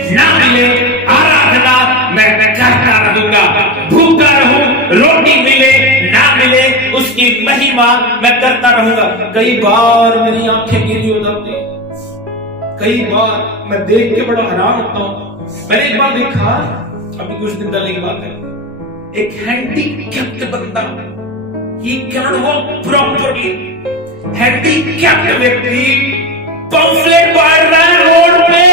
ना मिले, आराधना मैं करता रहूंगा। भूखा रहूं, रोटी मिले ना मिले, उसकी महिमा मैं करता रहूंगा। कई बार मेरी आंखें गिरी हो जाती, कई बार मैं देख के बड़ा हैरान होता हूं। मैंने एक बार देखा, अभी कुछ दिन पहले की बात है, एक हैंडीकैप्ट बंदा, he can not walk properly, handicapped व्यक्ति पंफलेट बांट रहा है रोड पे।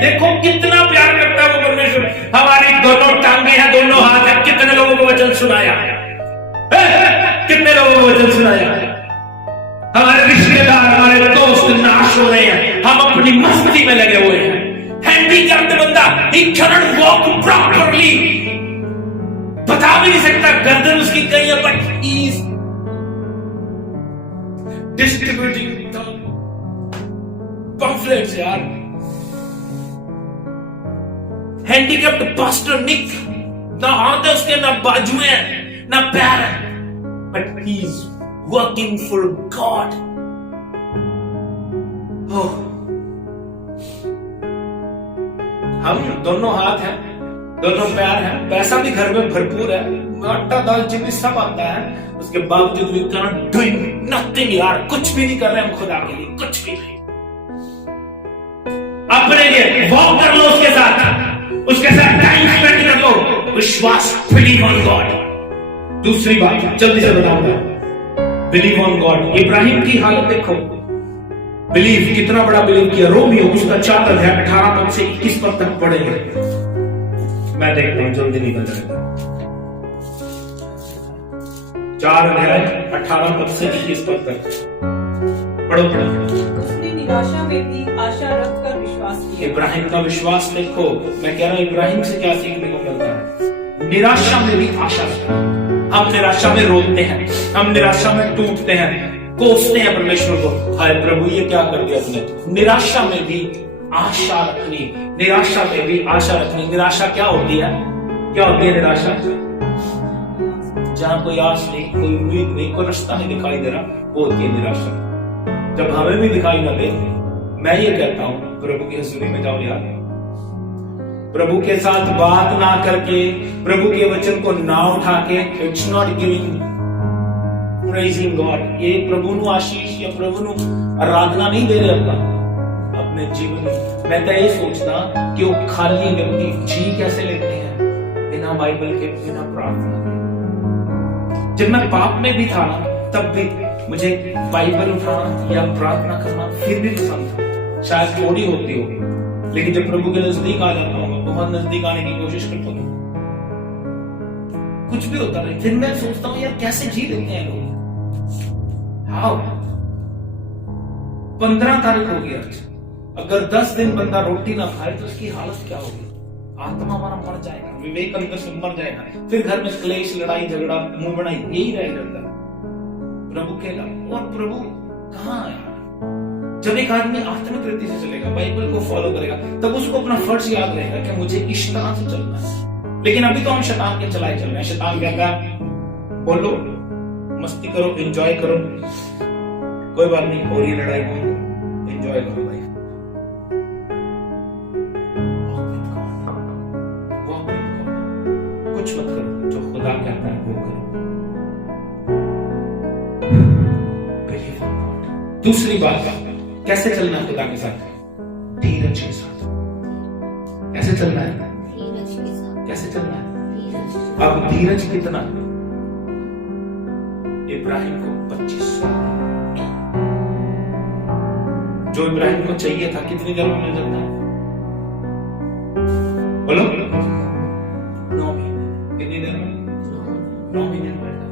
देखो कितना प्यार करता है वो परमेश्वर। हमारी दोनों टांगे हैं, दोनों हाथ हैं। कितने लोगों को वचन सुनाया, कितने लोगों को वचन सुनाया। हमारे रिश्तेदार, हमारे दोस्त नाश हो रहे हैं, हम अपनी मस्ती में लगे हुए हैं। हैंडीकैप्ट बंदा he cannot walk properly, बता भी नहीं सकता गर्दन उसकी कहीं है, but he is distributing the pamphlets यार। हैंडीकैप्ड पास्टर निक, ना हाथ है उसके, ना बाजू है, ना पैर है, but he is working for God। oh। हम दोनों हाथ हैं, दोनों पैर हैं, पैसा भी घर में भरपूर है, आटा दाल चीनी सब आता है, उसके बावजूद भी cannot doing nothing यार, कुछ भी नहीं कर रहे हम खुदा के लिए, कुछ भी नहीं। अपने लिए वॉक कर लो, उसके साथ टाइम स्पेंड कर लो, विश्वास, बिलीव ऑन गॉड। दूसरी बात जल्दी से बताऊंगा, बिलीव ऑन गॉड। इब्राहिम की हालत देखो, बिलीव कितना बड़ा बिलीव किया। रोमियो उसका 4 अध्याय 18 पद से 21 पद तक पढ़ेंगे, मैं देखता हूं जल्दी निकल जाएगा। 4 अध्याय 18 पद से 21 पद तक पढ़ो। उसने निराशा में भी आशा रखकर विश्वास किया। इब्राहिम का विश्वास देखो, मैं कह रहा हूं इब्राहिम से क्या सीखने को मिलता है। निराशा में भी आशा रखना। हम निराशा में रोते हैं, हम निराशा में टूटते हैं, कोसते हैं परमेश्वर को, हाय प्रभु ये क्या कर दिया तुमने। निराशा में भी आशा रखनी, निराशा में भी आशा रखनी। निराशा क्या होती है, क्या होती है निराशा? जहां कोई आस नहीं, कोई उम्मीद नहीं, कोई रास्ता नहीं दिखाई दे रहा, वो होती है निराशा। जब हमें भी दिखाई ना दे, मैं ये कहता हूं प्रभु की हजूरी में जाओ यार, प्रभु के साथ बात ना करके, प्रभु के वचन को ना उठा के, it's not giving praising God, ये प्रभु नु आशीष या प्रभु नु आराधना नहीं दे रहे अपने जीवन में। मैं तो ये सोचता कि वो खाली व्यक्ति जी कैसे लेते हैं बिना बाइबल के, बिना प्रार्थना के। जब मैं पाप में भी था ना, तब भी मुझे बाइबल उठाना या प्रार्थना करना फिर भी पसंद था, शायद थोड़ी होती होगी, लेकिन जब प्रभु के नजदीक आ जाता हूँ, बहुत नजदीक आने की कोशिश करता हूँ, कुछ भी होता नहीं, फिर मैं सोचता हूँ यार कैसे जी लेते हैं लोग। हाउ 15 तारीख हो गई आज, अगर 10 दिन बंदा रोटी ना खाए तो उसकी हालत क्या होगी? आत्मा हमारा मर जाएगा, विवेक अंदर से मर जाएगा, फिर घर में क्लेश, लड़ाई झगड़ा, मुंह बनाई, यही रह जाता है प्रभु के अलावा। और प्रभु कहाँ है? जब एक आदमी आत्मिक रीति से चलेगा, बाइबल को फॉलो करेगा, तब उसको अपना फर्ज याद रहेगा कि मुझे इस तरह से चलना है। लेकिन अभी तो हम शैतान के चलाए चल रहे हैं। शैतान कहता है बोलो, मस्ती करो, एंजॉय करो, कोई बात नहीं, हो रही लड़ाई, एंजॉय करो भाई। कुछ मत करो, जो खुदा कहता है वो करो। दूसरी बात, कैसे चलना है खुदा के साथ? धीरज के साथ। कैसे चलना है? कैसे चलना है? अब धीरज कितना? इब्राहिम को 25 साल, जो इब्राहिम को चाहिए था कितनी देर में मिल जाता है? बोलो 9 महीने। कितनी देर में? 9 महीने में मिलता,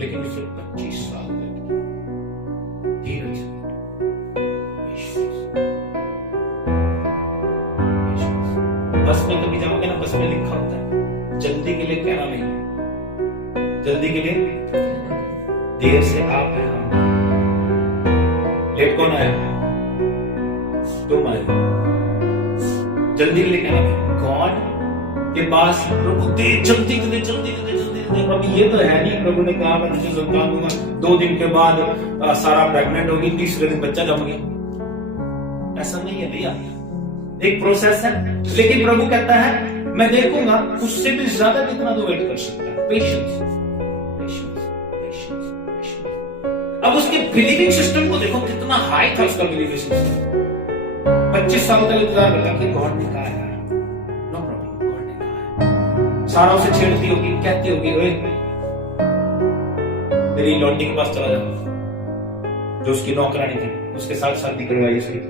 लेकिन उसे 25 साल लगे। धीरज, बस में कभी जाओगे ना, बस में लिखा होता है जल्दी के लिए कहना नहीं, जल्दी के लिए देर से आप है हम। लेट कौन आया? तुम आए। जल्दी के लिए कहना नहीं। गॉड के पास प्रभु दे, जल्दी दे, जल्दी दे, जल्दी दे। अभी ये तो है नहीं, प्रभु ने कहा मैं तुझे संतान दूंगा, 2 दिन के बाद सारा प्रेग्नेंट होगी, 3रे दिन बच्चा जमेगा। ऐसा नहीं है भैया, एक प्रोसेस है। लेकिन प्रभु कहता है मैं देखूंगा, उससे भी ज्यादा कितना तो वेट कर सकता है। Patience, patience, patience, patience. अब उसके बिलीविंग सिस्टम को देखो, कितना हाई था उसका बिलीविंग सिस्टम। 25 साल तक इंतजार करता कि गॉड ने कहा है, नो प्रॉब्लम, गॉड ने कहा है। सारा उसे छेड़ती होगी, कहती होगी ओए मेरी लौंडी के पास चला जा, जो उसकी नौकरानी थी, उसके साथ शादी करवाई उसकी।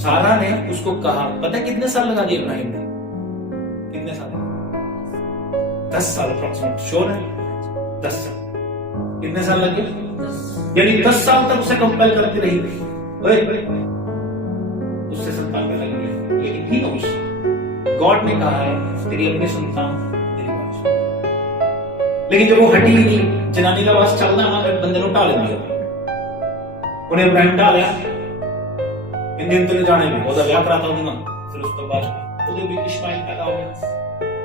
सारा ने उसको कहा, पता है कितने साल लगा दिए इब्राहिम ने? कितने साल? 10 साल अप्रोक्सीमेट, श्योर है? 10 साल। कितने साल लगे? यानी 10 साल तक उसे कंपेल करती रही, उससे संतान पैदा कर ले। लेकिन ही नोस गॉड ने कहा है तेरी अपनी संतान तेरी बात। लेकिन जब वो हटी ही नहीं, जनानी का वास चलना बंदे ने ढाल दिया, उन्हें इब्राहिम ढालिया इन दिन तो जाने में ਉਹਦਾ ਵਿਆਹ ਕਰਾਤਾ ਉਹਦੇ ਨਾਲ। फिर उस तो बाद ਉਹਦੇ भी इस्माइल पैदा हो गया।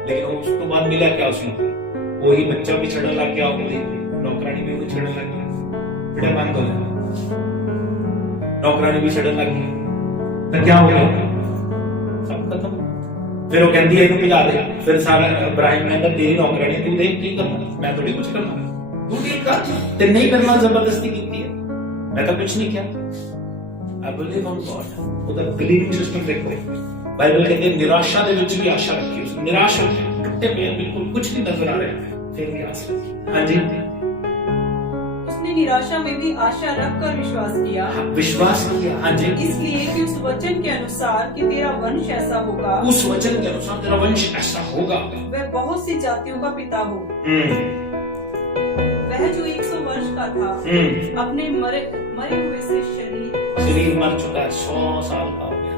लेकिन उस तो बाद मिला क्या उसमें, वही बच्चा भी छड़न लग गया, ਉਹਦੀ नौकरानी भी ਉਹਨੂੰ छड़न लग गया, बेटा बंद हो गया, नौकरानी भी छड़न लग गई, तो क्या हो गया, सब खत्म। फिर वो कहती है भजा दे। फिर सारा इब्राहिम कहता तेरी नौकरानी तू देख की करना, मैं थोड़ी कुछ करना, तू देख कर, ते नहीं करना जबरदस्ती की है, मैं तो कुछ नहीं किया। I believe on God. ਉਹਦਾ ਬਿਲੀਵਿੰਗ ਸਿਸਟਮ ਦੇਖੋ, ਬਾਈਬਲ ਕਹਿੰਦੀ ਹੈ ਨਿਰਾਸ਼ਾ ਦੇ ਵਿੱਚ ਵੀ ਆਸ਼ਾ ਰੱਖੀ। ਉਸ ਨਿਰਾਸ਼ ਹੋ ਟੁੱਟੇ ਪਏ ਬਿਲਕੁਲ ਕੁਝ ਨਹੀਂ ਨਜ਼ਰ ਆ ਰਿਹਾ, फिर भी आशा। ਹਾਂਜੀ, उसने निराशा में भी आशा रखकर विश्वास किया। विश्वास किया। हाँ जी, इसलिए कि उस वचन के अनुसार कि तेरा वंश ऐसा होगा, उस वचन के अनुसार तेरा वंश ऐसा होगा, वह बहुत सी जातियों का पिता हो। वह जो 100 वर्ष का था अपने मरे हुए से शरीर मर चुका है, 100 साल का हो गया।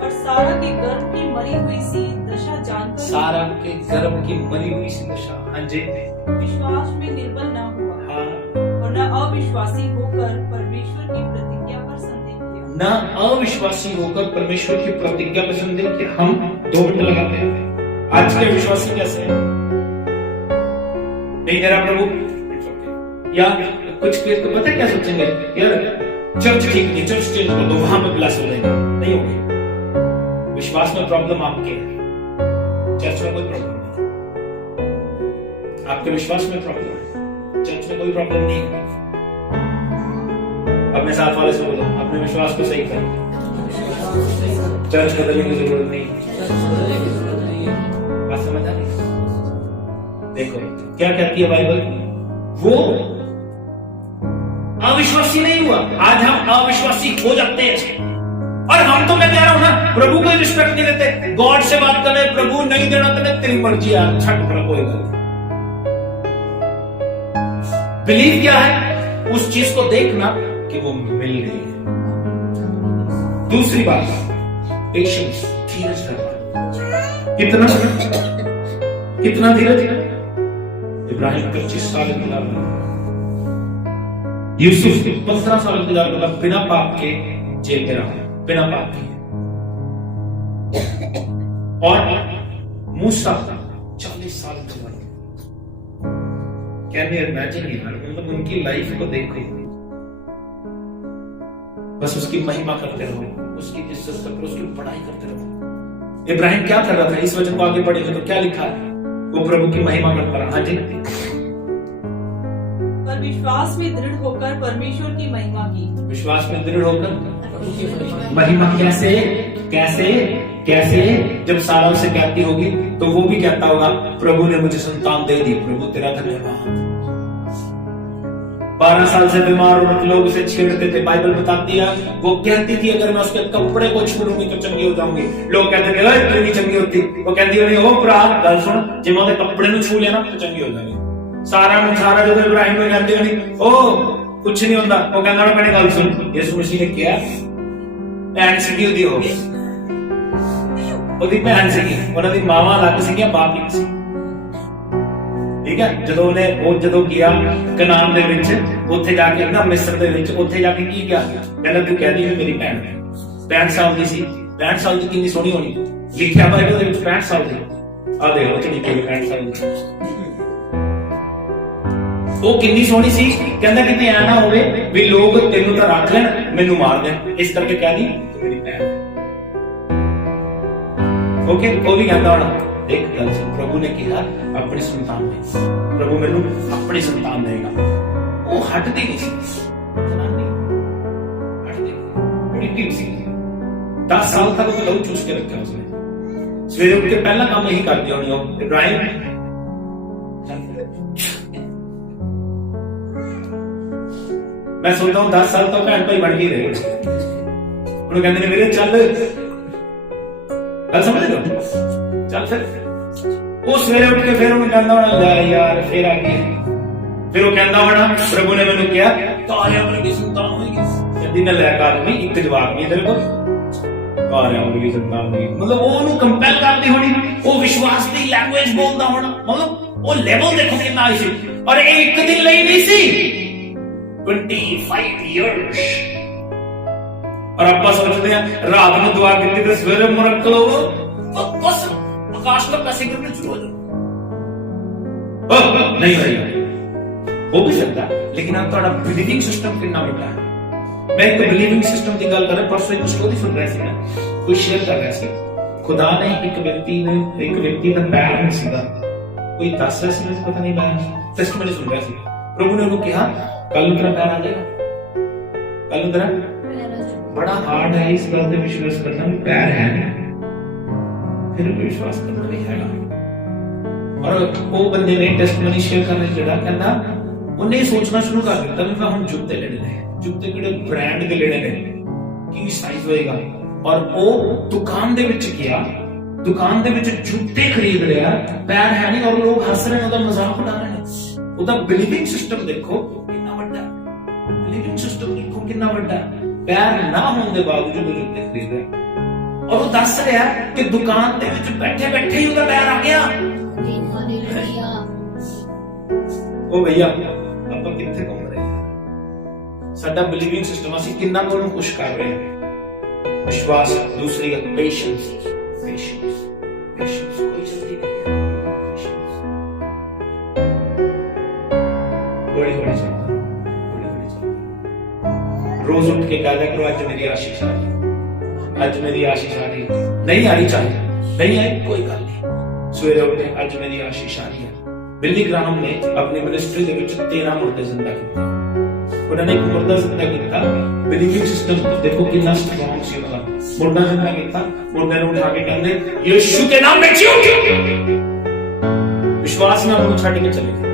और सारा के गर्भ की मरी हुई सी दशा जानकर, सारा के गर्भ की मरी हुई सी दशा, हाँ जी, विश्वास में निर्बल न हुआ। हाँ, और न अविश्वासी होकर परमेश्वर की प्रतिज्ञा पर संदेह किया। न अविश्वासी होकर परमेश्वर की प्रतिज्ञा पर संदेह किया। हम 2 मिनट लगाते हैं। आज के विश्वासी कैसे हैं? नहीं तेरा प्रभु, या कुछ तो पता क्या सोचेंगे, यार चर्च ठीक नहीं, चर्च चेंज कर दो, वहां पे ब्लेस हो जाएगा। नहीं होगी। विश्वास में प्रॉब्लम आपके है, चर्च में कोई प्रॉब्लम नहीं। आपके विश्वास में प्रॉब्लम है, चर्च में कोई प्रॉब्लम नहीं है। अपने साथ वाले से बोलो अपने विश्वास को सही करो, चर्च बदलने की जरूरत नहीं है। बात समझ आ रही? देखो क्या कहती है बाइबल, वो अविश्वासी नहीं हुआ। आज हम अविश्वासी हो जाते हैं, और हम तो मैं कह रहा हूं ना, प्रभु को रिस्पेक्ट नहीं देते। गॉड से बात कर रहे, प्रभु नहीं देना तो तेरी मर्जी यार, छट पर कोई गलती। बिलीव क्या है, उस चीज को देखना कि वो मिल गई है। दूसरी बात, पेशेंस, धीरज रखना। कितना धीरज? इब्राहिम 25 साल गुलाम, यूसुफ 15 साल गुलाम, मतलब बिना पाप के जेल में रहा, बिना पाप के। और मूसा 40 साल गुलाम। कैन यू इमेजिन यार, मतलब उनकी लाइफ को देखो, बस उसकी महिमा करते रहो, उसकी इज्जत करो, उसकी पढ़ाई करते रहो। इब्राहिम क्या कर रहा था? इस वचन को आगे पढ़ेंगे तो क्या लिखा है, वो प्रभु की महिमा करता रहा। हाँ जी, पर विश्वास में दृढ़ होकर परमेश्वर की महिमा की। विश्वास में दृढ़ होकर महिमा कैसे कैसे कैसे? जब सारा उसे कहती होगी तो वो भी कहता होगा प्रभु ने मुझे संतान दे दी, प्रभु तेरा धन्यवाद। 12 साल से बीमार औरत लोग उसे छेड़ते थे, बाइबल बताती है वो कहती थी अगर मैं उसके कपड़े को छूलूंगी तो चंगी हो जाऊंगी। लोग कहते थे तू नहीं चंगी होती, वो कहती हो भरा गल सुन, जे मैं कपड़े में छू लिया ना तो चंगी हो जाएगी। सारा जो इब्राहिम को कहते नहीं ओ कुछ नहीं होता, वो कहता ना मैंने गल सुन, यीशु मसीह ने किया भैन सीगी ਉਹਦੀ ਹੋ ਉਹਦੀ ਭੈਣ ਸੀਗੀ, ਉਹਨਾਂ ਦੀ ਮਾਵਾਂ ਅਲੱਗ ਸੀਗੀਆਂ, ਬਾਪ ਇੱਕ ਸੀ। ਠੀਕ ਹੈ, ਜਦੋਂ ਗਿਆ ਕਨਾਨ ਦੇ ਵਿੱਚ, ਉੱਥੇ ਜਾ ਕੇ ਨਾ ਮਿਸਰ ਦੇ ਵਿੱਚ, ਉੱਥੇ ਜਾ ਕੇ ਕੀ ਕਿਹਾ, ਕਹਿੰਦਾ ਤੂੰ ਕਹਿ ਦੀ ਮੇਰੀ ਭੈਣ ਹੈ। 65 ਸਾਲ ਦੀ ਸੀ। 65 ਸਾਲ ਦੀ ਕਿੰਨੀ ਸੋਹਣੀ ਹੋਣੀ, ਲਿਖਿਆ ਬਾਈਬਲ ਦੇ ਵਿੱਚ 65 ਸਾਲ ਦੀ। ਆ ਦੇਖੋ ਉੱਥੇ ਲਿਖਿਆ 65 ਸਾਲ ਦੀ, ਉਹ ਕਿੰਨੀ ਸੋਹਣੀ ਸੀ। ਕਹਿੰਦਾ ਕਿਤੇ ਐ ਨਾ ਹੋਵੇ ਵੀ ਲੋਕ ਤੈਨੂੰ ਤਾਂ ਰੱਖ ਲੈਣ ਮੈਨੂੰ ਮਾਰ ਦੇਣ, ਇਸ ਕਰਕੇ ਕਹਿ ਦੀ ਤੂੰ ਮੇਰੀ ਭੈਣ। ओके, वो भी कहता होना एक गल से प्रभु ने कहा अपनी संतान दे, प्रभु मैनू अपनी संतान देगा। वो हटती नहीं सी, हटती सी। 10 साल तक वो लहू चूस के रखा उसने। सवेरे उठ के पहला काम यही करती होनी हो इब्राहिम, मैं सोचता हूं 10 साल तो भैन भाई बन गए रहे। उन्होंने कहते ने मेरे चल गल समझ लो, चल फिर वो सवेरे उठ के फिर उन्हें कहना होना ले यार फिर आ गए। फिर वो कहना होना प्रभु ने मैंने कहा तारे अपने की संतान होगी, कहती ने ले कर भी एक जवाब नहीं तेरे को, ਭਾਰਿਆ ਹੋਈ ਸੰਤਾਂ ਹੋਈ, ਮਤਲਬ ਉਹ ਉਹਨੂੰ ਕੰਪੈਲ ਕਰਦੀ ਹੋਣੀ, ਉਹ ਵਿਸ਼ਵਾਸ ਦੀ ਲੈਂਗੁਏਜ ਬੋਲਦਾ ਹੋਣਾ, ਮਤਲਬ ਉਹ ਲੈਵਲ ਦੇਖੋ ਕਿੰਨਾ ਆਈ ਸੀ। ਔਰ ਇਹ ਇੱਕ ਦਿਨ ਲਈ ਨਹੀਂ ਸੀ, 25 years। और ਆਪਾਂ सोचते हैं रात में दुआ की तो सवेरे मुरक्कल हो तो बस आकाश का पैसे गिरने शुरू हो जाए। नहीं भाई, हो भी सकता है, लेकिन आप थोड़ा बिलीविंग सिस्टम कितना बड़ा है। मैं एक बिलीविंग सिस्टम की गल कर रहा, परसों एक स्टोरी सुन रहे थे ना, कोई शेयर कर रहा सी, खुदा ने एक व्यक्ति का पैर नहीं सीधा, कोई 10 रहा सी, पता नहीं मैं टेस्टमनी सुन रहा सी, प्रभु ने उन्हें कहा कल तेरा पैर आ जाएगा, कल तेरा बड़ा हार्ड है इस बात पे विश्वास करना, पैर है नहीं, फिर भी विश्वास करना नहीं है। और वो बंदे ने टेस्टमनी शेयर करने जड़ा कहना, उन्हें सोचना शुरू कर दिया कि मैं हम जूते लेने ने, जूते किहड़े ब्रांड दे लेने ने, की साइज होएगा। और वो दुकान दे विच गया, दुकान दे विच जूते खरीद लिया, पैर है नहीं, और लोग हंस रहे हैं, उसका मजाक उड़ा रहे हैं। उसका बिलीविंग सिस्टम देखो कितना बड़ा, बिलीविंग सिस्टम देखो कितना बड़ा, पैर ना होने के बावजूद जूते खरीद रहे। और वो दस रहा कि दुकान दे विच बैठे बैठे ही उसका पैर आ गया। ओ भैया ਆਪਾਂ ਕਿੱਥੇ ਘੁੰਮ ਰਹੇ ਹਾਂ? ਸਾਡਾ ਬਿਲੀਵਿੰਗ ਸਿਸਟਮ ਅਸੀਂ ਕਿੰਨਾ ਕੋਲ ਨੂੰ ਖੁਸ਼ ਕਰ ਰਹੇ ਹਾਂ। ਵਿਸ਼ਵਾਸ, ਦੂਸਰੀ ਗੱਲ ਪੇਸ਼ੈਂਸ, ਪੇਸ਼ੈਂਸ, ਪੇਸ਼ੈਂਸ, ਕੋਈ ਜਲਦੀ ਨਹੀਂ ਹੈ, ਪੇਸ਼ੈਂਸ, ਹੌਲੀ ਹੌਲੀ ਚੱਲੋ, ਹੌਲੀ ਹੌਲੀ ਚੱਲੋ। रोज उठ के कहा करो आज मेरी आशीष आ रही, आज मेरी आशीष आ रही, नहीं आ रही चाहे नहीं आए कोई गल नहीं, सवेरे उठे आज मेरी आशीष आ रही है। बिल्ली ग्राहम ने अपनी मिनिस्ट्री ਦੇ ਵਿੱਚ 13 ਮੁਰਦੇ ਜ਼ਿੰਦਾ ਕੀਤੇ, ਉਹਨਾਂ ਨੇ ਇੱਕ ਮੁਰਦਾ ਜ਼ਿੰਦਾ ਕੀਤਾ। ਬਿਲੀਵਿੰਗ ਸਿਸਟਮ ਦੇਖੋ ਕਿੰਨਾ ਸਟਰੋਂਗ ਸੀ ਉਹਦਾ, ਮੁਰਦਾ ਜ਼ਿੰਦਾ ਕੀਤਾ, ਮੁਰਦੇ ਨੂੰ ਉਠਾ ਕੇ ਕਹਿੰਦੇ ਯਿਸੂ के नाम में जी उठ, ਵਿਸ਼ਵਾਸ ਨਾਲ ਉਹਨੂੰ ਛੱਡ ਕੇ ਚਲੇ ਗਏ।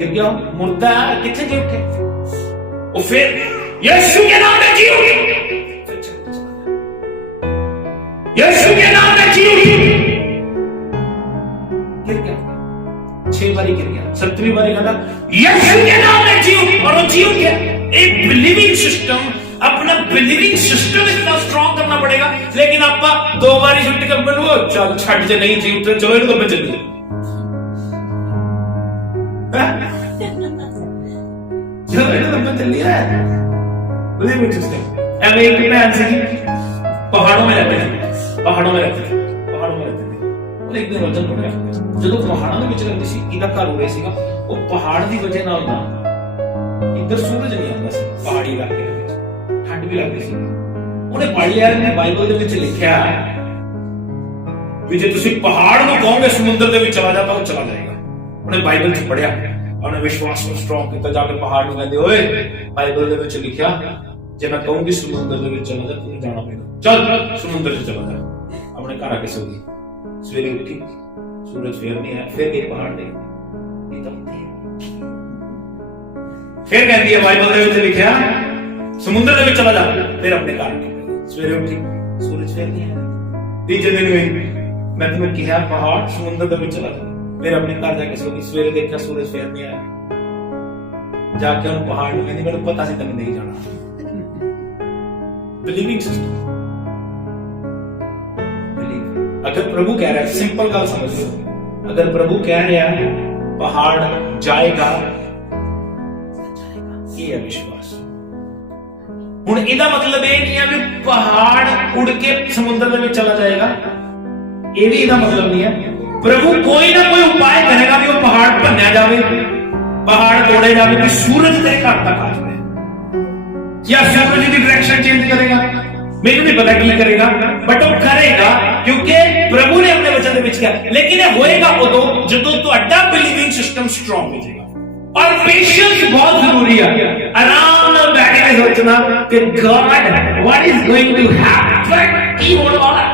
गिर गया मुर्दा, कितने जी उठे, और फिर यीशु के नाम में जी उठ, यीशु के नाम में जी उठ, गिर गया 6 बारी, गिर गया 7वीं बारी कहता यीशु के नाम में जी उठ, और वो जी उठ गया। एक बिलीविंग सिस्टम, अपना बिलीविंग सिस्टम इतना स्ट्रॉन्ग करना पड़ेगा। लेकिन आपा 2 बारी छुट्टी कर बोलो चल छट जे नहीं जी उठ, चलो इनको मैं चली बिलीविंग सिस्टम। ऐसे एक भैन सी पहाड़ों में रहते थे, पहाड़ों में रहते थे, पहाड़ों में रहते थे। और एक दिन वजन बढ़ गया, जो पहाड़ों में रहती सी, इहदा घर हो सीगा, वो पहाड़ की वजह नाल ना इधर सूरज नहीं आता सी, पहाड़ी इलाके दे विच ठंड भी लगदी सी। उन्हें पढ़ लिया, ने बाइबल दे विच लिखिया भी जे तुसीं पहाड़ नूं कहोगे समुंदर दे विच चला जा, तो चला जाएगा। उन्हें बाइबल च पढ़िया, उन्हें विश्वास को स्ट्रॉन्ग किया, जाके पहाड़ में कहते ओए बाइबल दे विच लिखिया जे मैं कहूंगी समुद्र दे विच चला जा, तूने जाना पड़ेगा, चल समुद्र च चला जा। अपने घर आके सो गई, सवेरे उठी सूरज फिर नहीं आया, फिर एक पहाड़ दे फिर कहती है बाइबल दे विच लिखिया समुद्र दे विच चला जा, फिर अपने घर आके सवेरे उठी सूरज फिर नहीं आया। तीजे दिन हुई मैं तुम्हें कहा पहाड़ समुद्र दे विच चला जा, फिर अपने घर जाके सो गई, सवेरे देखा सूरज फिर नहीं आया, जाके उन पहाड़ में कहती मेरे पता से तक नहीं जाना। Believing system, believe. अगर प्रभु कह रहा है, सिंपल गल समझ लो, अगर प्रभु कह रहा है पहाड़ जाएगा, ये है विश्वास। हुण इहदा मतलब ये नहीं है कि पहाड़ उड़ के समुद्र में चला जाएगा, ये भी इहदा मतलब नहीं है। प्रभु कोई ना कोई उपाय करेगा कि वो पहाड़ भन्या जाए, पहाड़ तोड़े जाए, कि सूरज तेरे घर तक आ जाए, या सूरज की डायरेक्शन चेंज करेगा, मेरे नहीं पता क्या करेगा, बट वो करेगा क्योंकि प्रभु ने अपने वचन में किया। लेकिन ये होएगा उदों जदों तुहाडा बिलीविंग सिस्टम स्ट्रॉन्ग हो जाएगा। और पेशेंस बहुत जरूरी है। आराम नाल बैठ के सोचना कि God what is going to happen, की होने वाला है।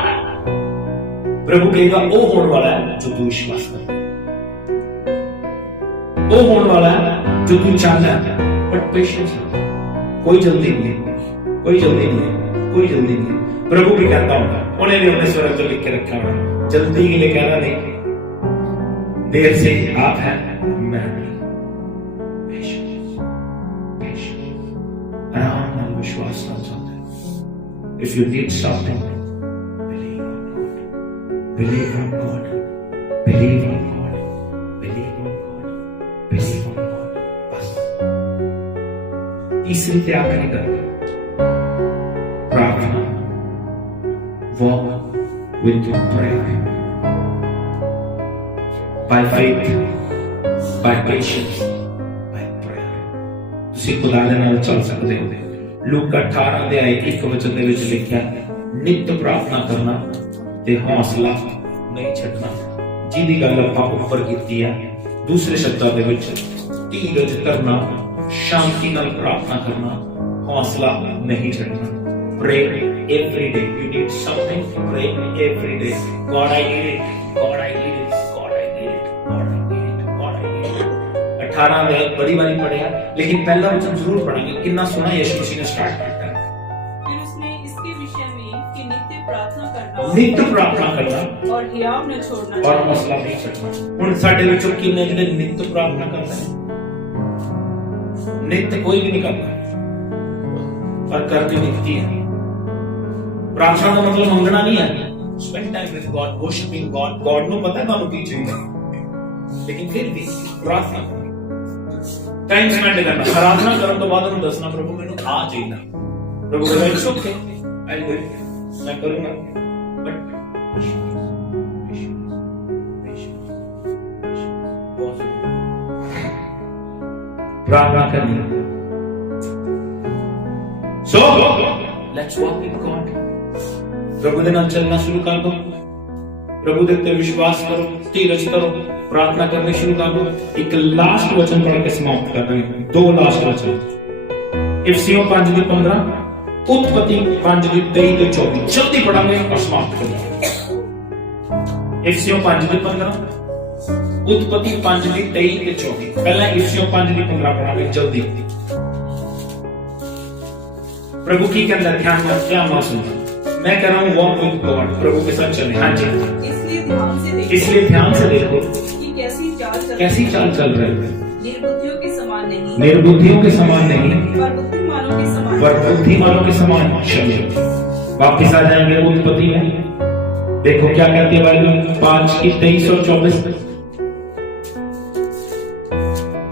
प्रभु कहेगा वो होने वाला है जो तू विश्वास करता है, वो होने वाला है जो तू चाहता है, बट पेशेंस है। कोई जल्दी नहीं है, कोई जल्दी नहीं है, कोई जल्दी नहीं है। प्रभु भी कहता होगा, उन्हें भी अपने स्वर्ग में लिख के रखा हुआ, जल्दी के लिए कहना नहीं, देर से आप हैं मैं नहीं। आराम नाल विश्वास नाल चलते, If you need something, believe on God. Believe on God. Believe on God. Believe on God. Believe on God. बस तीसरी ते आखिरी गल प्रार्थना. Walk with prayer. By faith, by patience, by prayer. ਤੁਸੀਂ ਖੁਦਾ ਦੇ ਨਾਲ ਚੱਲ ਸਕਦੇ ਹੋ. ਲੂਕਾ 18 ਅਧਿਆਇ 1 ਵਚਨ ਦੇ ਵਿੱਚ ਲਿਖਿਆ, ਨਿਤ ਪ੍ਰਾਰਥਨਾ ਕਰਨਾ ਤੇ ਹੌਸਲਾ ਨਹੀਂ ਛੱਡਣਾ, ਜਿਹਦੀ ਗੱਲ ਆਪਾਂ ਉੱਪਰ ਕੀਤੀ ਹੈ. ਦੂਸਰੇ ਸ਼ਬਦਾਂ ਦੇ ਵਿੱਚ ਧੀਰਜ ਧਰਨਾ, ਸ਼ਾਂਤੀ ਨਾਲ ਪ੍ਰਾਰਥਨਾ ਕਰਨਾ, ਹੌਸਲਾ ਨਹੀਂ ਛੱਡਣਾ. Pray every day. You need something, pray every day. God, I need it. God, I need it. God, I need it. God, I need it. God, I need it. 18 अध्याय बड़ी बारी पढ़िया, लेकिन पहला वचन जरूर पढ़ेंगे. कितना सुना यीशु मसीह ने स्टार्ट किया. फिर उसने इसके विषय में कि नित्य प्रार्थना करना और हियाव न छोड़ना और हौसला नहीं छड्डना. हुण साडे विचों किन्ने जिहड़े नित्य प्रार्थना करदे ने? नित्य कोई भी नहीं करता, पर करनी नित्य है. प्रार्थना का मतलब मंगना नहीं है. Spend time with God, worshipping God. God नु पता है तुहानू की चाहिए, लेकिन फिर भी प्रार्थना टाइम स्पेंड करना. प्रार्थना करने तो बाद उन्हें दसना, प्रभु मैनू आ चाहिए. प्रभु कहता इट्स ओके, आई विल, मैं करूंगा. बट प्रार्थना करनी. So let's walk with God. प्रभु के नाम चलना शुरू कर दो. प्रभु के उत्ते विश्वास करो, धीरज करो, प्रार्थना करनी शुरू कर दो. एक लास्ट वचन पढ़ के समाप्त कर देंगे. 2 लास्ट वचन. इफिसियों 5:15, उत्पत्ति 5:23-24. जल्दी पढ़ांगे और समाप्त करेंगे. इफिसियों 5:15, उत्पत्ति 5:23-24. पहला इफिसियों 5:15 पढ़ांगे जल्दी. प्रभु की कहता है, ध्यान में क्या मौसम. मैं कह रहा हूँ वॉक विद गॉड, प्रभु के साथ चले. हाँ जी. इसलिए ध्यान से देखो कि कैसी चाल चल रही है. निर्बुद्धियों के समान नहीं, पर बुद्धिमानों के समान चलो. वापिस आ जाएंगे उत्पत्ति में. देखो क्या कहती है बाइबल. 5:23 और 24.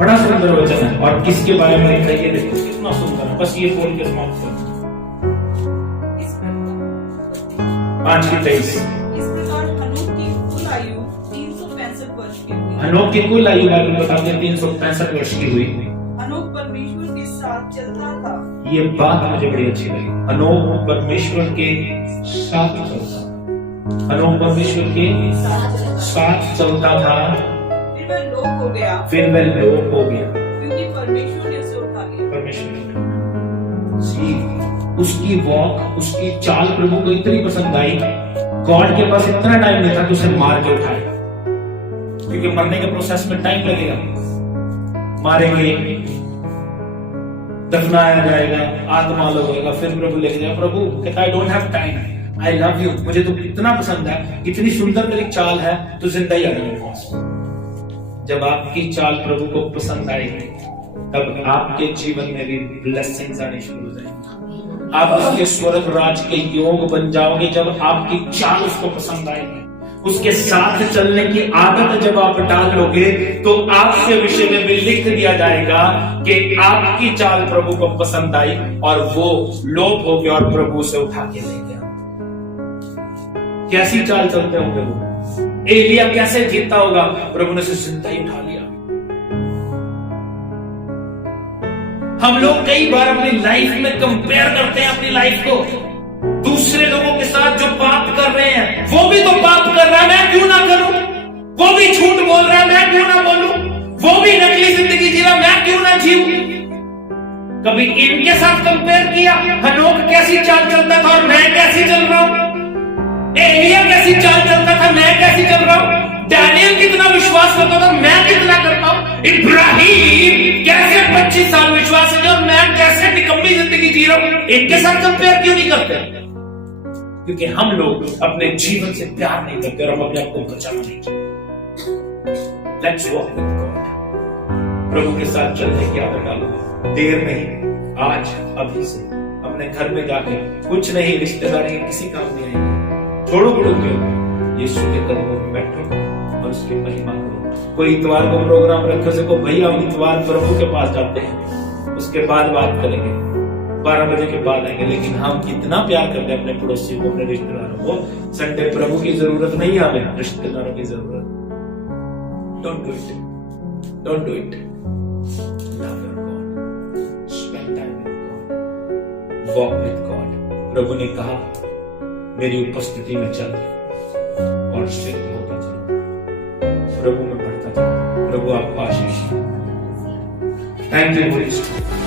बड़ा सुंदर वचन है. और किसके बारे में लिखा है ये देखो, कितना सुंदर है. बस ये बोल के समाप्त करो. 5:23. इस प्रकार हनोक की कुल आयु 365 वर्ष की हुई. हनोक की कुल आयु बाइबल बताती है 365 वर्ष की हुई. हनोक परमेश्वर के साथ चलता था. ये बात मुझे बड़ी अच्छी लगी. हनोक परमेश्वर के साथ चलता. हनोक परमेश्वर के साथ चलता था. फिर वह लोप हो गया, क्योंकि परमेश्वर ने उसे उठा लिया. परमेश्वर उसकी वॉक, उसकी चाल प्रभु को इतनी पसंद आई. गॉड के पास इतना टाइम नहीं था कि उसे मार के उठाए, क्योंकि मरने के प्रोसेस में टाइम लगेगा. मारेंगे, दफनाया जाएगा, आत्मा अलग होगा, फिर प्रभु लेके जाएगा. प्रभु कहता I don't have time, I love you. मुझे तो इतना पसंद है, इतनी सुंदर तेरी चाल है, तो जिंदा ही आ मेरे पास. जब आपकी चाल प्रभु को पसंद आएगी, तब आपके जीवन में भी ब्लेसिंग्स आने शुरू हो जाएंगी. आप उसके स्वर्ग राज के योग बन जाओगे जब आपकी चाल उसको पसंद आएगी. उसके साथ चलने की आदत जब आप डाल लोगे, तो आपके विषय में भी लिख दिया जाएगा कि आपकी चाल प्रभु को पसंद आई और वो लोप हो गया और प्रभु उसे उठा के ले गया. कैसी चाल चलते होंगे वो. एलिया कैसे जीता होगा, प्रभु ने उसे जिंदा ही उठा लिया. हम लोग कई बार अपनी लाइफ में कंपेयर करते हैं अपनी लाइफ को दूसरे लोगों के साथ. जो पाप कर रहे हैं वो भी तो पाप कर रहा है, मैं क्यों ना करूं. वो भी झूठ बोल रहा है, मैं क्यों ना बोलूं. वो भी नकली जिंदगी जी रहा, मैं क्यों ना जीऊं. कभी इनके साथ कंपेयर किया. हनोक कैसी चाल चलता था और मैं कैसी चल रहा हूं. एलिया कैसी चाल चलता था, मैं कैसी चल रहा हूं. डैनियल कितना विश्वास करता था, मैं कितना करता हूं. इब्राहिम कैसे 25 साल विश्वास किया और मैं कैसे निकम्मी जिंदगी जी रहा हूं. इनके साथ कंपेयर क्यों नहीं करते. क्योंकि हम लोग अपने जीवन से प्यार नहीं करते और हम अपने आप को बचाना नहीं चाहते. Let's walk with God. प्रभु के साथ चलने की आदत डालो. देर नहीं, आज अभी से अपने अपने घर में जाके कुछ नहीं, रिश्तेदारी किसी काम नहीं आएंगे, छोड़ो बुढ़ो क्यों, यीशु के कदमों में बैठो और उसकी महिमा करो। कोई इतवार को प्रोग्राम रखे से को भैया हम इतवार प्रभु के पास जाते हैं, उसके बाद बात करेंगे, 12 बजे के बाद आएंगे। लेकिन हम कितना प्यार करते हैं अपने पड़ोसी को, अपने रिश्तेदारों को। संडे प्रभु की जरूरत नहीं है, हमें रिश्तेदारों की जरूरत। Don't do it, don't do it. Love your God, spend time with God, walk with God. प्रभु ने कहा मेरी उपस्थिति में चल और सिद्ध होता चलो, प्रभु में बढ़ता चलो। प्रभु आपको आशीष। Thank you.